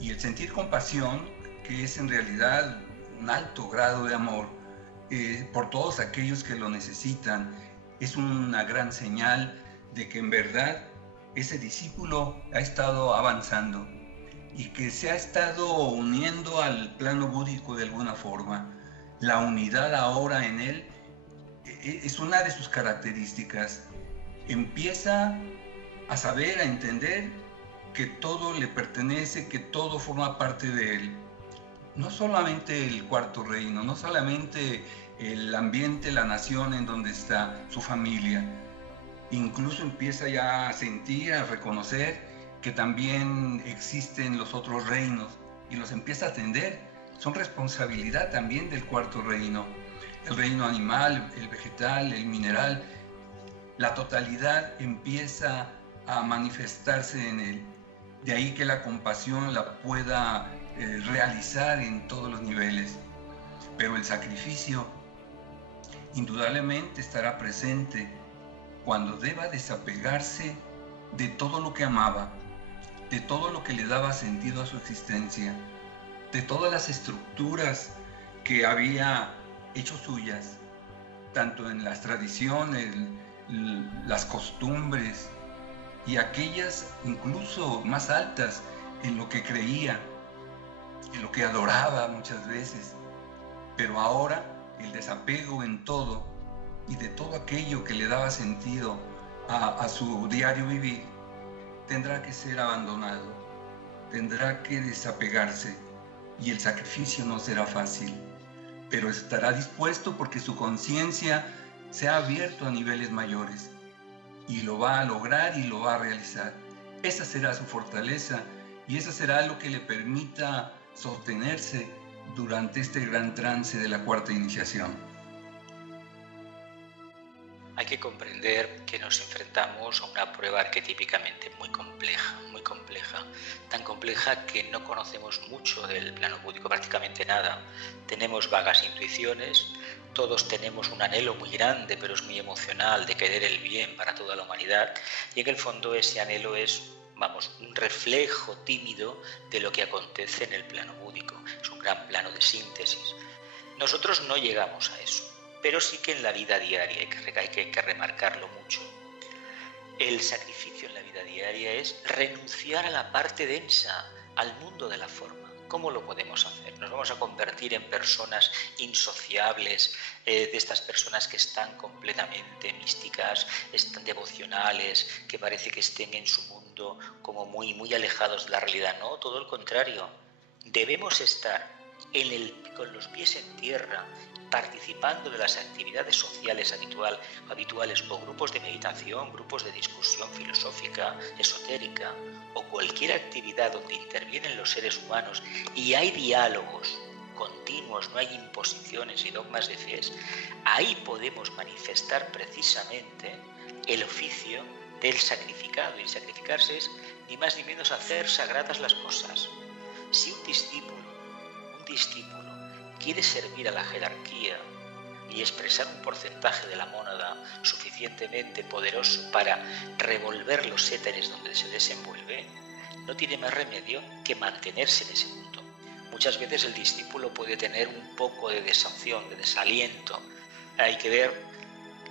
Y el sentir compasión, que es en realidad un alto grado de amor por todos aquellos que lo necesitan, es una gran señal de que en verdad ese discípulo ha estado avanzando y que se ha estado uniendo al plano búdico de alguna forma. La unidad ahora en él es una de sus características. Empieza a saber, a entender que todo le pertenece, que todo forma parte de él. No solamente el cuarto reino, no solamente el ambiente, la nación en donde está, su familia. Incluso empieza ya a sentir, a reconocer que también existen los otros reinos y los empieza a atender. Son responsabilidad también del cuarto reino. El reino animal, el vegetal, el mineral. La totalidad empieza a manifestarse en él. De ahí que la compasión la pueda realizar en todos los niveles. Pero el sacrificio indudablemente estará presente cuando deba desapegarse de todo lo que amaba, de todo lo que le daba sentido a su existencia, de todas las estructuras que había hecho suyas, tanto en las tradiciones, las costumbres y aquellas incluso más altas en lo que creía, en lo que adoraba muchas veces. Pero ahora el desapego en todo y de todo aquello que le daba sentido a su diario vivir tendrá que ser abandonado, tendrá que desapegarse y el sacrificio no será fácil, pero estará dispuesto porque su conciencia se ha abierto a niveles mayores y lo va a lograr y lo va a realizar. Esa será su fortaleza y esa será lo que le permita sostenerse durante este gran trance de la cuarta iniciación. Hay que comprender que nos enfrentamos a una prueba arquetípicamente muy compleja, tan compleja que no conocemos mucho del plano búdico, prácticamente nada. Tenemos vagas intuiciones, todos tenemos un anhelo muy grande, pero es muy emocional, de querer el bien para toda la humanidad, y en el fondo ese anhelo es, un reflejo tímido de lo que acontece en el plano búdico. Es un gran plano de síntesis. Nosotros no llegamos a eso, pero sí que en la vida diaria, hay que remarcarlo mucho. El sacrificio en la vida diaria es renunciar a la parte densa, al mundo de la forma. ¿Cómo lo podemos hacer? Nos vamos vamos a convertir en personas insociables, de estas personas que están completamente místicas, están devocionales, que parece que estén en su mundo como muy alejados de la realidad. No, todo el contrario. Debemos estar con los pies en tierra, participando de las actividades sociales habituales o grupos de meditación, grupos de discusión filosófica, esotérica o cualquier actividad donde intervienen los seres humanos y hay diálogos continuos, no hay imposiciones y dogmas de fe. Ahí podemos manifestar precisamente el oficio del sacrificado, y sacrificarse es ni más ni menos hacer sagradas las cosas. Si un discípulo quiere servir a la jerarquía y expresar un porcentaje de la mónada suficientemente poderoso para revolver los éteres donde se desenvuelve, no tiene más remedio que mantenerse en ese punto. Muchas veces el discípulo puede tener un poco de desazón, de desaliento. Hay que ver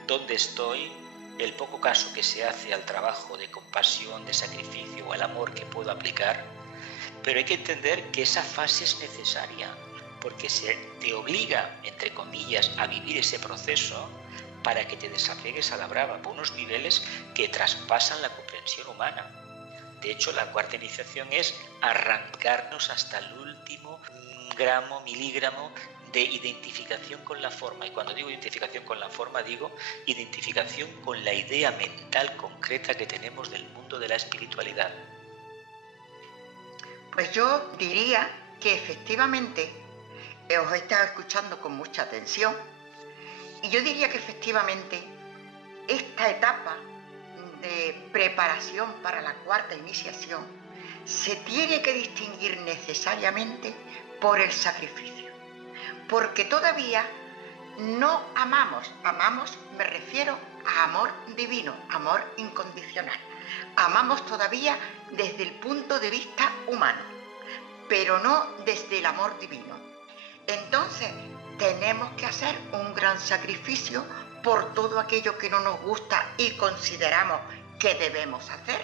dónde estoy, el poco caso que se hace al trabajo de compasión, de sacrificio o al amor que puedo aplicar, pero hay que entender que esa fase es necesaria, porque se te obliga, entre comillas, a vivir ese proceso para que te desapegues a la brava, por unos niveles que traspasan la comprensión humana. De hecho, la cuarta iniciación es arrancarnos hasta el último gramo, miligramo de identificación con la forma. Y cuando digo identificación con la forma, digo identificación con la idea mental concreta que tenemos del mundo de la espiritualidad. Pues yo diría que efectivamente os he estado escuchando con mucha atención y yo diría que efectivamente esta etapa de preparación para la cuarta iniciación se tiene que distinguir necesariamente por el sacrificio, porque todavía no amamos, me refiero a amor divino, amor incondicional, amamos todavía desde el punto de vista humano, pero no desde el amor divino. Entonces tenemos que hacer un gran sacrificio por todo aquello que no nos gusta y consideramos que debemos hacer,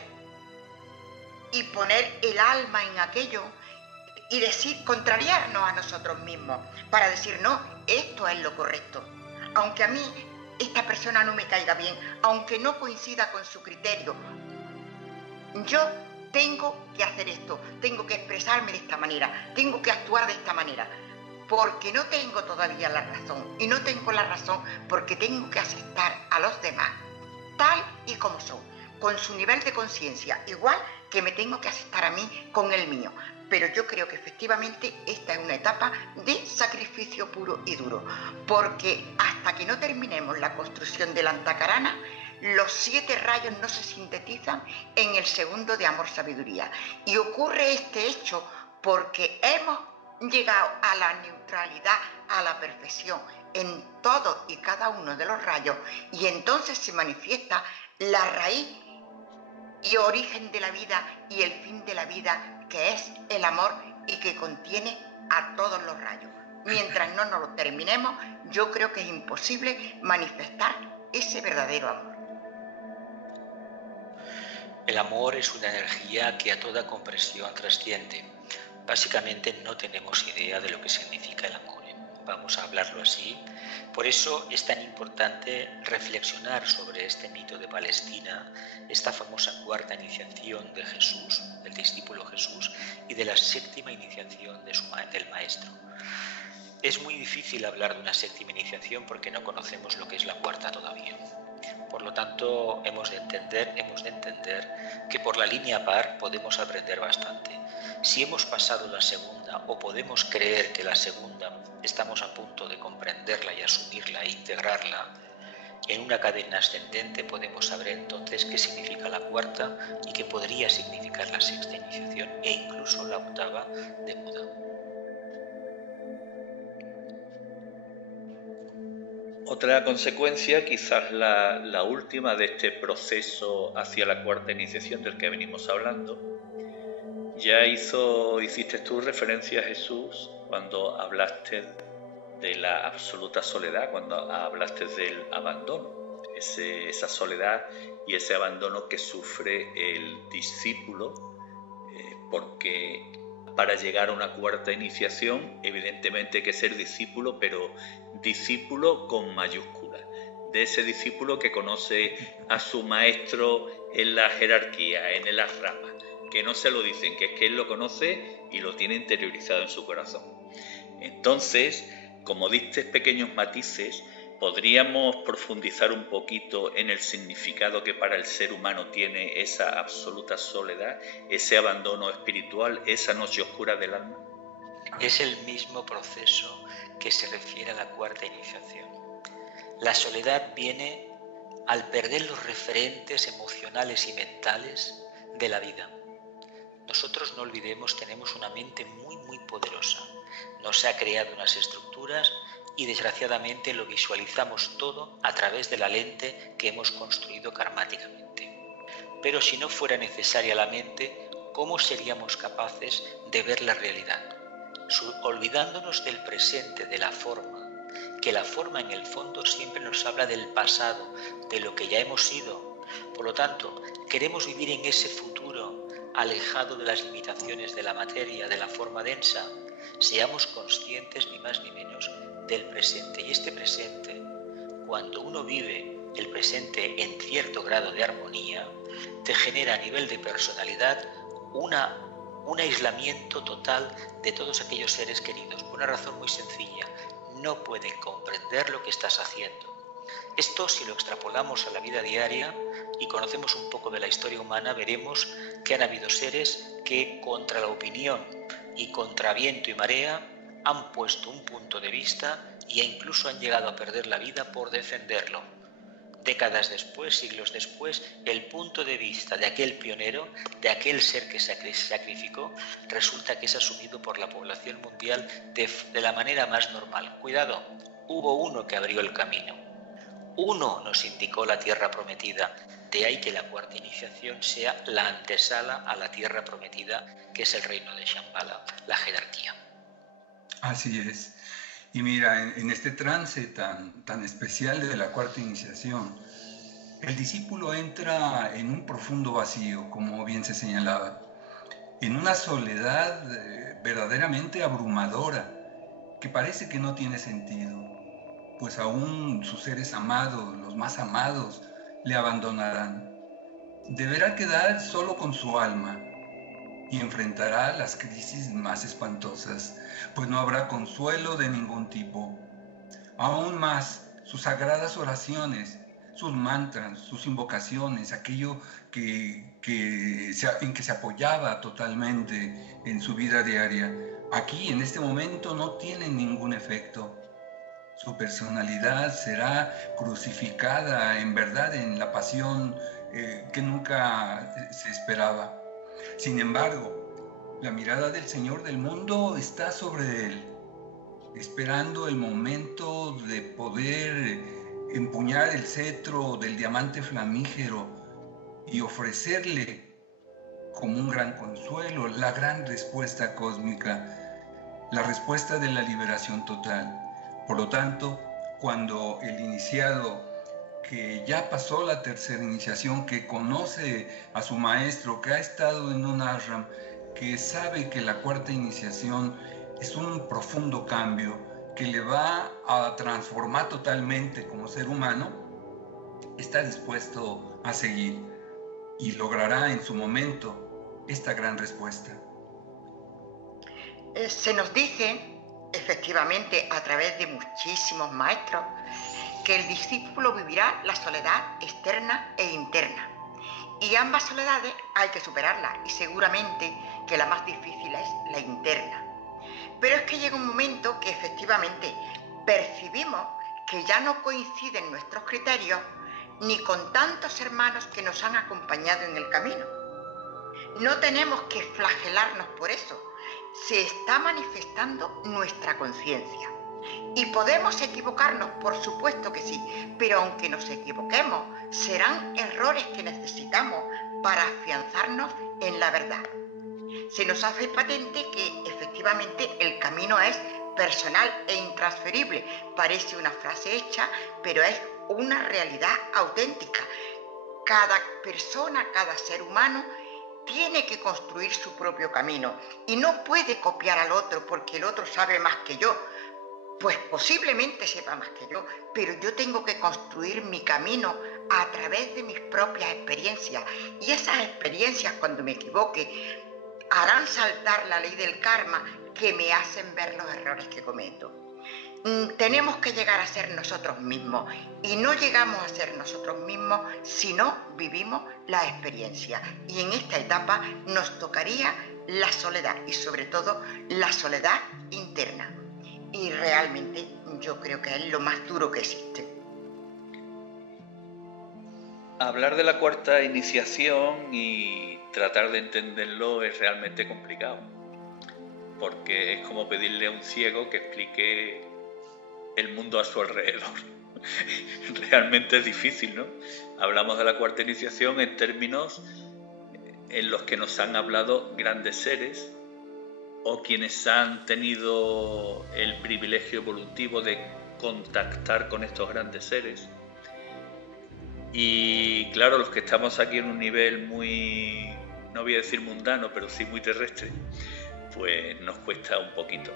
y poner el alma en aquello y decir, contrariarnos a nosotros mismos para decir, no, esto es lo correcto, aunque a mí esta persona no me caiga bien, aunque no coincida con su criterio, yo tengo que hacer esto, tengo que expresarme de esta manera, tengo que actuar de esta manera, porque no tengo todavía la razón, y no tengo la razón porque tengo que aceptar a los demás tal y como son, con su nivel de conciencia, igual que me tengo que aceptar a mí con el mío. Pero yo creo que efectivamente esta es una etapa de sacrificio puro y duro, porque hasta que no terminemos la construcción de la Antacarana, los 7 rayos no se sintetizan en el segundo de amor-sabiduría. Y ocurre este hecho porque hemos llegado a la neutralidad, a la perfección en todo y cada uno de los rayos, y entonces se manifiesta la raíz y origen de la vida y el fin de la vida, que es el amor y que contiene a todos los rayos. Mientras no nos lo terminemos, yo creo que es imposible manifestar ese verdadero amor. El amor es una energía que a toda comprensión trasciende. Básicamente no tenemos idea de lo que significa el amor. Vamos a hablarlo así. Por eso es tan importante reflexionar sobre este mito de Palestina, esta famosa cuarta iniciación de Jesús, del discípulo Jesús, y de la séptima iniciación del Maestro. Es muy difícil hablar de una séptima iniciación porque no conocemos lo que es la cuarta todavía. Por lo tanto, hemos de entender que por la línea par podemos aprender bastante. Si hemos pasado la segunda o podemos creer que la segunda estamos a punto de comprenderla y asumirla e integrarla en una cadena ascendente, podemos saber entonces qué significa la cuarta y qué podría significar la sexta iniciación e incluso la octava de Buda. Otra consecuencia, quizás la última de este proceso hacia la cuarta iniciación del que venimos hablando, ya hiciste tú referencia a Jesús cuando hablaste de la absoluta soledad, cuando hablaste del abandono, esa soledad y ese abandono que sufre el discípulo porque para llegar a una cuarta iniciación, evidentemente hay que ser discípulo, pero discípulo con mayúscula, de ese discípulo que conoce a su maestro en la jerarquía, en el asrama, que no se lo dicen, que es que él lo conoce y lo tiene interiorizado en su corazón. Entonces, como diste pequeños matices, podríamos profundizar un poquito en el significado que para el ser humano tiene esa absoluta soledad, ese abandono espiritual, esa noche oscura del alma. Es el mismo proceso que se refiere a la cuarta iniciación. La soledad viene al perder los referentes emocionales y mentales de la vida. Nosotros, no olvidemos, tenemos una mente muy poderosa. Nos ha creado unas estructuras y desgraciadamente lo visualizamos todo a través de la lente que hemos construido karmáticamente. Pero si no fuera necesaria la mente, ¿cómo seríamos capaces de ver la realidad? Olvidándonos del presente, de la forma, que la forma en el fondo siempre nos habla del pasado, de lo que ya hemos sido. Por lo tanto, queremos vivir en ese futuro alejado de las limitaciones de la materia, de la forma densa. Seamos conscientes ni más ni menos del presente. Y este presente, cuando uno vive el presente en cierto grado de armonía, te genera a nivel de personalidad un aislamiento total de todos aquellos seres queridos, por una razón muy sencilla: no pueden comprender lo que estás haciendo. Esto, si lo extrapolamos a la vida diaria y conocemos un poco de la historia humana, veremos que han habido seres que, contra la opinión y contra viento y marea, han puesto un punto de vista e incluso han llegado a perder la vida por defenderlo. Décadas después, siglos después, el punto de vista de aquel pionero, de aquel ser que se sacrificó, resulta que es asumido por la población mundial de la manera más normal. Cuidado, hubo uno que abrió el camino. Uno nos indicó la tierra prometida. De ahí que la cuarta iniciación sea la antesala a la tierra prometida, que es el reino de Shambhala, la jerarquía. Así es. Y mira, en este trance tan especial de la cuarta iniciación, el discípulo entra en un profundo vacío, como bien se señalaba, en una soledad verdaderamente abrumadora, que parece que no tiene sentido, pues aún sus seres amados, los más amados, le abandonarán. Deberá quedar solo con su alma y enfrentará las crisis más espantosas, pues no habrá consuelo de ningún tipo. Aún más, sus sagradas oraciones, sus mantras, sus invocaciones, aquello en que se apoyaba totalmente en su vida diaria, aquí en este momento no tienen ningún efecto. Su personalidad será crucificada en verdad en la pasión que nunca se esperaba. Sin embargo, la mirada del Señor del mundo está sobre él, esperando el momento de poder empuñar el cetro del diamante flamígero y ofrecerle como un gran consuelo la gran respuesta cósmica, la respuesta de la liberación total. Por lo tanto, cuando el iniciado que ya pasó la tercera iniciación, que conoce a su maestro, que ha estado en un ashram, que sabe que la cuarta iniciación es un profundo cambio que le va a transformar totalmente como ser humano, está dispuesto a seguir y logrará en su momento esta gran respuesta. Se nos dice, efectivamente, a través de muchísimos maestros, que el discípulo vivirá la soledad externa e interna. Y ambas soledades hay que superarlas, y seguramente que la más difícil es la interna. Pero es que llega un momento que efectivamente percibimos que ya no coinciden nuestros criterios ni con tantos hermanos que nos han acompañado en el camino. No tenemos que flagelarnos por eso. Se está manifestando nuestra conciencia. Y podemos equivocarnos, por supuesto que sí, pero aunque nos equivoquemos, serán errores que necesitamos para afianzarnos en la verdad. Se nos hace patente que efectivamente el camino es personal e intransferible. Parece una frase hecha, pero es una realidad auténtica. Cada persona, cada ser humano tiene que construir su propio camino y no puede copiar al otro porque el otro sabe más que yo. Pues posiblemente sepa más que yo, pero yo tengo que construir mi camino a través de mis propias experiencias. Y esas experiencias, cuando me equivoque, harán saltar la ley del karma que me hacen ver los errores que cometo. Tenemos que llegar a ser nosotros mismos y no llegamos a ser nosotros mismos si no vivimos la experiencia. Y en esta etapa nos tocaría la soledad y sobre todo la soledad interna. Y realmente yo creo que es lo más duro que existe. Hablar de la cuarta iniciación y tratar de entenderlo es realmente complicado, porque es como pedirle a un ciego que explique el mundo a su alrededor. Realmente es difícil, ¿no? Hablamos de la cuarta iniciación en términos en los que nos han hablado grandes seres o quienes han tenido el privilegio evolutivo de contactar con estos grandes seres. Y claro, los que estamos aquí en un nivel muy, no voy a decir mundano, pero sí muy terrestre, pues nos cuesta un poquito.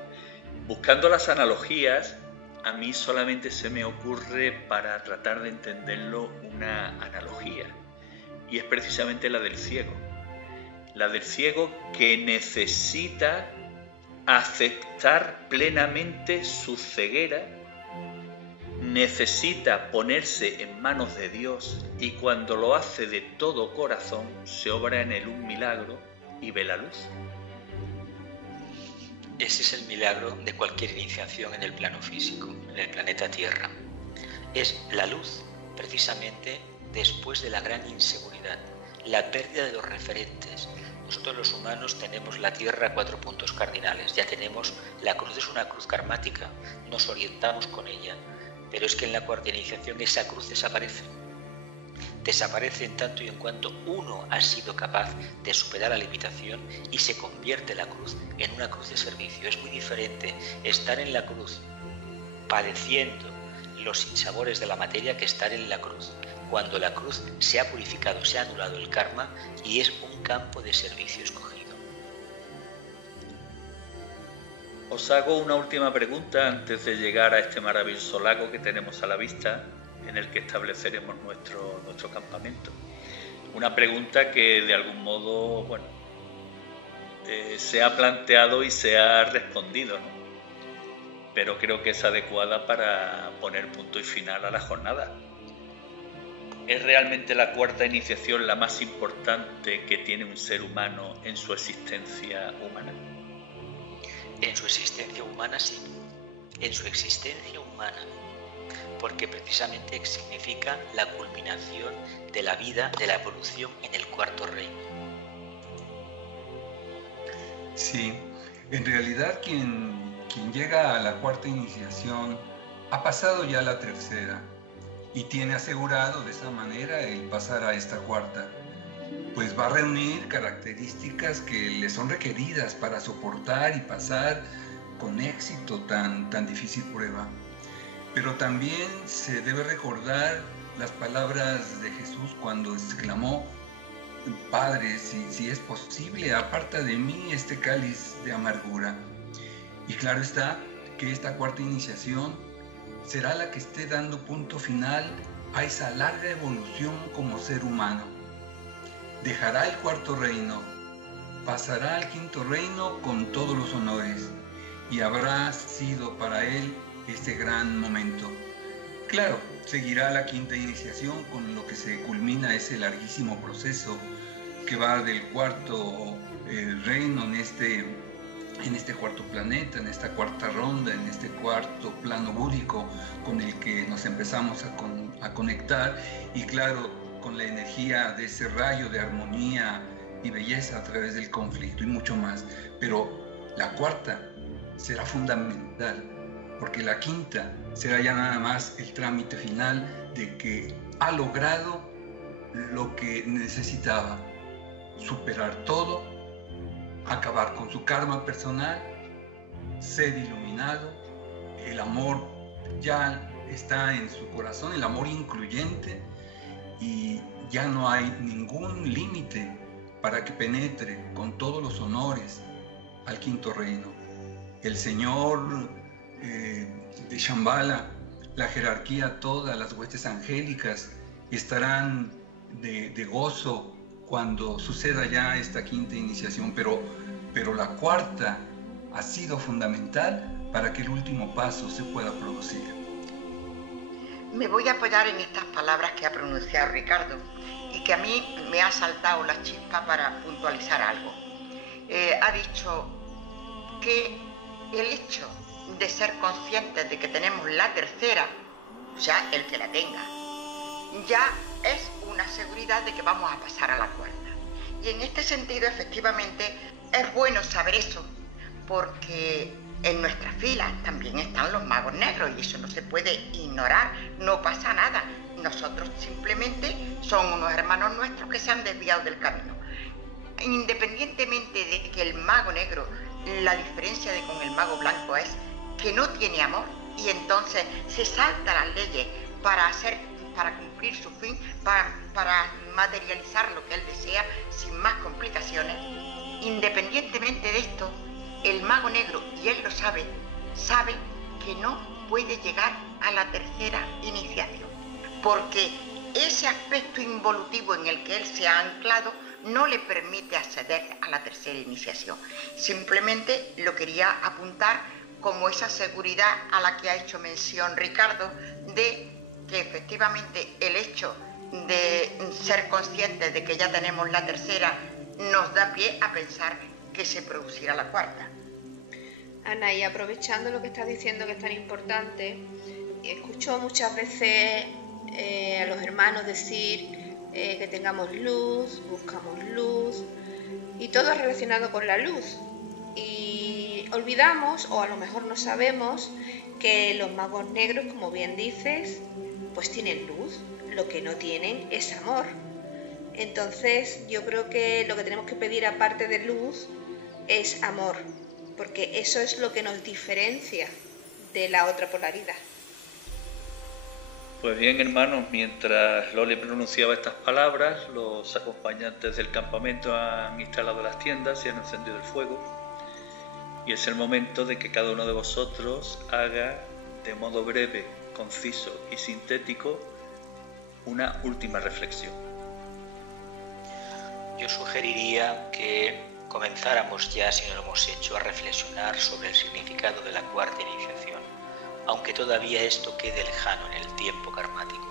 Buscando las analogías, a mí solamente se me ocurre, para tratar de entenderlo, una analogía, y es precisamente la del ciego. La del ciego que necesita aceptar plenamente su ceguera, necesita ponerse en manos de Dios, y cuando lo hace de todo corazón, se obra en él un milagro y ve la luz. Ese es el milagro de cualquier iniciación en el plano físico, en el planeta Tierra. Es la luz, precisamente, después de la gran inseguridad, la pérdida de los referentes. Nosotros los humanos tenemos la Tierra a 4 puntos cardinales, ya tenemos, la cruz es una cruz karmática, nos orientamos con ella, pero es que en la cuarta iniciación esa cruz desaparece. Desaparece en tanto y en cuanto uno ha sido capaz de superar la limitación y se convierte la cruz en una cruz de servicio. Es muy diferente estar en la cruz padeciendo los sinsabores de la materia que estar en la cruz, cuando la cruz se ha purificado, se ha anulado el karma y es un campo de servicio escogido. Os hago una última pregunta antes de llegar a este maravilloso lago que tenemos a la vista, en el que estableceremos nuestro campamento. Una pregunta que de algún modo, se ha planteado y se ha respondido, ¿no? Pero creo que es adecuada para poner punto y final a la jornada. ¿Es realmente la cuarta iniciación la más importante que tiene un ser humano en su existencia humana? En su existencia humana, sí. En su existencia humana. Porque precisamente significa la culminación de la vida, de la evolución en el cuarto reino. Sí, en realidad quien llega a la cuarta iniciación ha pasado ya la tercera y tiene asegurado de esa manera el pasar a esta cuarta, pues va a reunir características que le son requeridas para soportar y pasar con éxito tan difícil prueba. Pero también se debe recordar las palabras de Jesús cuando exclamó: Padre, si es posible, aparta de mí este cáliz de amargura. Y claro está que esta cuarta iniciación será la que esté dando punto final a esa larga evolución como ser humano. Dejará el cuarto reino, pasará al quinto reino con todos los honores, y habrá sido para él este gran momento. Claro, seguirá la quinta iniciación, con lo que se culmina ese larguísimo proceso que va del cuarto reino en este cuarto planeta, en esta cuarta ronda, en este cuarto plano búdico con el que nos empezamos a conectar, y claro, con la energía de ese rayo de armonía y belleza a través del conflicto y mucho más. Pero la cuarta será fundamental, porque la quinta será ya nada más el trámite final de que ha logrado lo que necesitaba: superar todo, acabar con su karma personal, ser iluminado. El amor ya está en su corazón, el amor incluyente, y ya no hay ningún límite para que penetre con todos los honores al quinto reino. El Señor de Shambhala, la jerarquía, todas las huestes angélicas estarán de gozo cuando suceda ya esta quinta iniciación, pero la cuarta ha sido fundamental para que el último paso se pueda producir. Me voy a apoyar en estas palabras que ha pronunciado Ricardo y que a mí me ha saltado la chispa para puntualizar algo. Ha dicho que el hecho de ser conscientes de que tenemos la tercera, ya el que la tenga, ya es una seguridad de que vamos a pasar a la cuarta. Y en este sentido, efectivamente, es bueno saber eso, porque en nuestras filas también están los magos negros y eso no se puede ignorar, no pasa nada. Nosotros simplemente son unos hermanos nuestros que se han desviado del camino. Independientemente de que el mago negro, la diferencia con el mago blanco es que no tiene amor y entonces se salta las leyes para cumplir su fin, para materializar lo que él desea sin más complicaciones. Independientemente de esto, el mago negro, y él lo sabe que no puede llegar a la tercera iniciación, porque ese aspecto involutivo en el que él se ha anclado no le permite acceder a la tercera iniciación. Simplemente lo quería apuntar como esa seguridad a la que ha hecho mención Ricardo, de que efectivamente el hecho de ser conscientes de que ya tenemos la tercera nos da pie a pensar que se producirá la cuarta. Ana, y aprovechando lo que estás diciendo, que es tan importante, escucho muchas veces a los hermanos decir que tengamos luz, buscamos luz, y todo relacionado con la luz. Y olvidamos, o a lo mejor no sabemos, que los magos negros, como bien dices, pues tienen luz, lo que no tienen es amor. Entonces yo creo que lo que tenemos que pedir aparte de luz es amor, porque eso es lo que nos diferencia de la otra polaridad. Pues bien, hermanos, mientras Loli pronunciaba estas palabras, los acompañantes del campamento han instalado las tiendas y han encendido el fuego. Y es el momento de que cada uno de vosotros haga, de modo breve, conciso y sintético, una última reflexión. Yo sugeriría que comenzáramos ya, si no lo hemos hecho, a reflexionar sobre el significado de la cuarta iniciación, aunque todavía esto quede lejano en el tiempo karmático.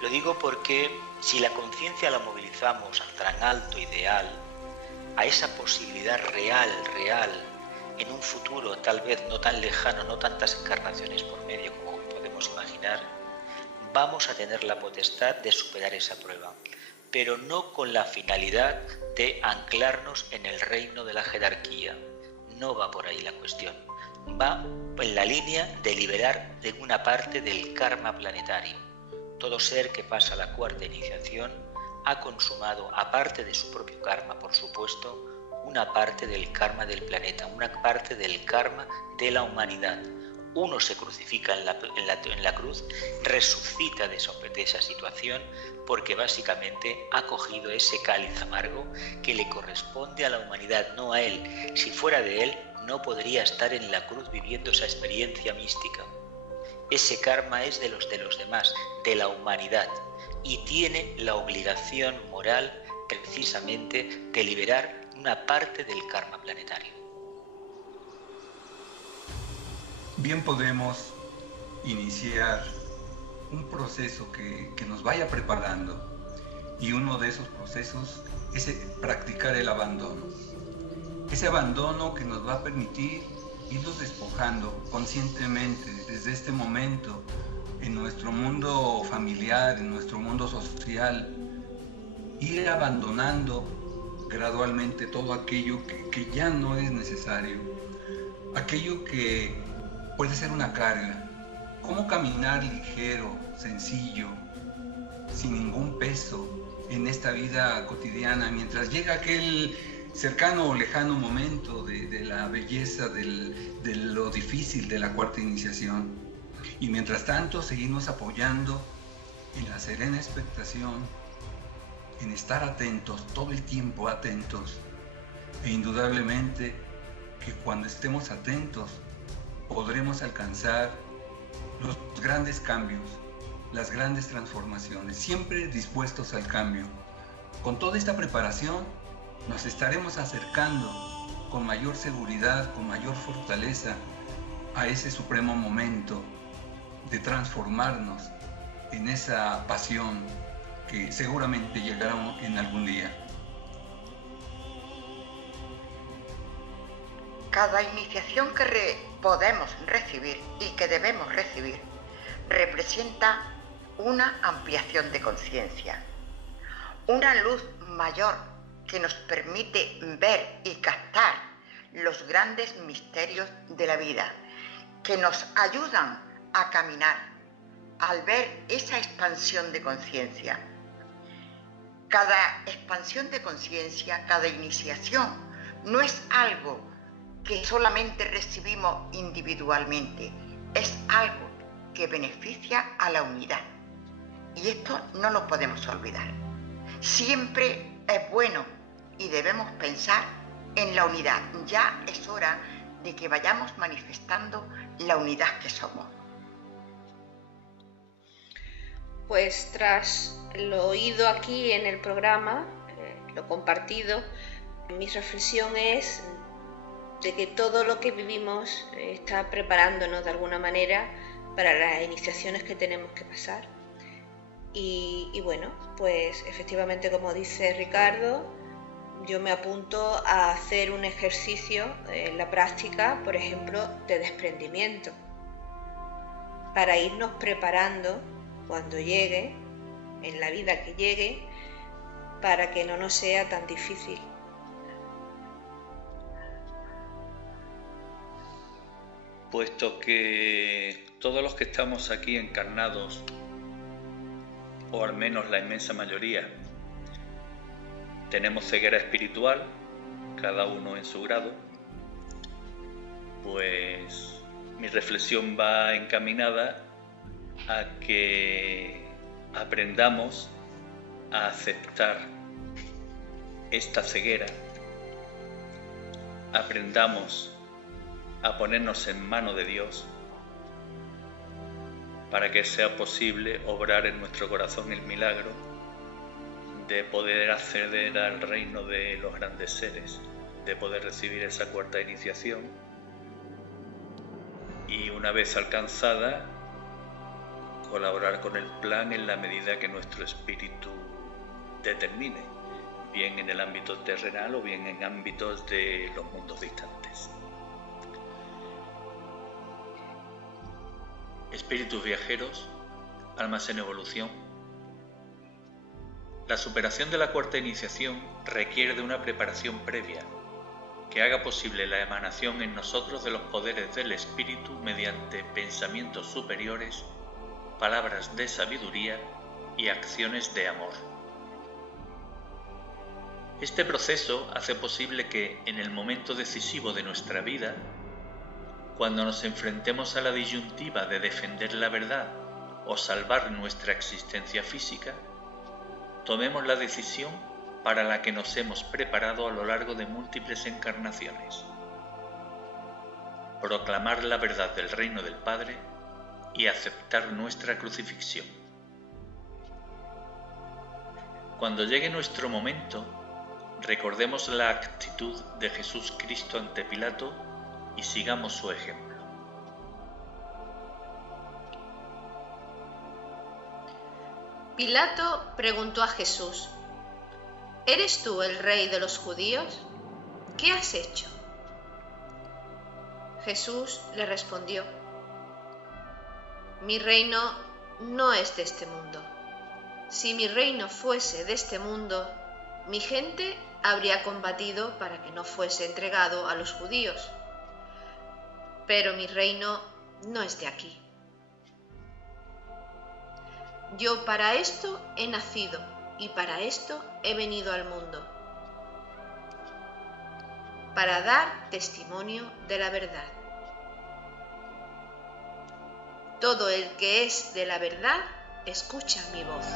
Lo digo porque si la conciencia la movilizamos al tan alto ideal, a esa posibilidad real, en un futuro tal vez no tan lejano, no tantas encarnaciones por medio como podemos imaginar, vamos a tener la potestad de superar esa prueba, pero no con la finalidad de anclarnos en el reino de la jerarquía. No va por ahí la cuestión. Va en la línea de liberar de una parte del karma planetario. Todo ser que pasa la cuarta iniciación ha consumado, aparte de su propio karma, por supuesto, una parte del karma del planeta, una parte del karma de la humanidad. Uno se crucifica en la cruz, resucita de esa situación, porque básicamente ha cogido ese cáliz amargo que le corresponde a la humanidad, no a él. Si fuera de él, no podría estar en la cruz viviendo esa experiencia mística. Ese karma es de los demás, de la humanidad, y tiene la obligación moral precisamente de liberar una parte del karma planetario. Bien, podemos iniciar un proceso que nos vaya preparando, y uno de esos procesos es practicar el abandono. Ese abandono que nos va a permitir irnos despojando conscientemente desde este momento en nuestro mundo familiar, en nuestro mundo social, ir abandonando gradualmente todo aquello que ya no es necesario, aquello que puede ser una carga. ¿Cómo caminar ligero, sencillo, sin ningún peso en esta vida cotidiana mientras llega aquel cercano o lejano momento de la belleza de lo difícil de la cuarta iniciación? Y mientras tanto seguimos apoyando en la serena expectación, en estar atentos, todo el tiempo atentos. E indudablemente que cuando estemos atentos podremos alcanzar los grandes cambios, las grandes transformaciones, siempre dispuestos al cambio. Con toda esta preparación nos estaremos acercando con mayor seguridad, con mayor fortaleza a ese supremo momento de transformarnos en esa pasión que seguramente llegará en algún día. Cada iniciación que podemos recibir y que debemos recibir representa una ampliación de conciencia, una luz mayor que nos permite ver y captar los grandes misterios de la vida, que nos ayudan a caminar al ver esa expansión de conciencia. Cada expansión de conciencia, cada iniciación, no es algo que solamente recibimos individualmente, es algo que beneficia a la unidad. Y esto no lo podemos olvidar. Siempre es bueno y debemos pensar en la unidad. Ya es hora de que vayamos manifestando la unidad que somos. Pues tras lo oído aquí en el programa, lo compartido, mi reflexión es de que todo lo que vivimos está preparándonos de alguna manera para las iniciaciones que tenemos que pasar. Y bueno, pues efectivamente, como dice Ricardo, yo me apunto a hacer un ejercicio en la práctica, por ejemplo, de desprendimiento, para irnos preparando cuando llegue, en la vida que llegue, para que no nos sea tan difícil. Puesto que todos los que estamos aquí encarnados, o al menos la inmensa mayoría, tenemos ceguera espiritual, cada uno en su grado, pues mi reflexión va encaminada a que aprendamos a aceptar esta ceguera, aprendamos a ponernos en mano de Dios para que sea posible obrar en nuestro corazón el milagro de poder acceder al reino de los grandes seres, de poder recibir esa cuarta iniciación y una vez alcanzada colaborar con el plan en la medida que nuestro espíritu determine, bien en el ámbito terrenal o bien en ámbitos de los mundos distantes. Espíritus viajeros, almas en evolución. La superación de la cuarta iniciación requiere de una preparación previa que haga posible la emanación en nosotros de los poderes del espíritu mediante pensamientos superiores, palabras de sabiduría y acciones de amor. Este proceso hace posible que, en el momento decisivo de nuestra vida, cuando nos enfrentemos a la disyuntiva de defender la verdad o salvar nuestra existencia física, tomemos la decisión para la que nos hemos preparado a lo largo de múltiples encarnaciones: proclamar la verdad del reino del Padre y aceptar nuestra crucifixión. Cuando llegue nuestro momento, recordemos la actitud de Jesús Cristo ante Pilato y sigamos su ejemplo. Pilato preguntó a Jesús: ¿Eres tú el rey de los judíos? ¿Qué has hecho? Jesús le respondió: Mi reino no es de este mundo. Si mi reino fuese de este mundo, mi gente habría combatido para que no fuese entregado a los judíos. Pero mi reino no es de aquí. Yo para esto he nacido y para esto he venido al mundo, para dar testimonio de la verdad. Todo el que es de la verdad escucha mi voz.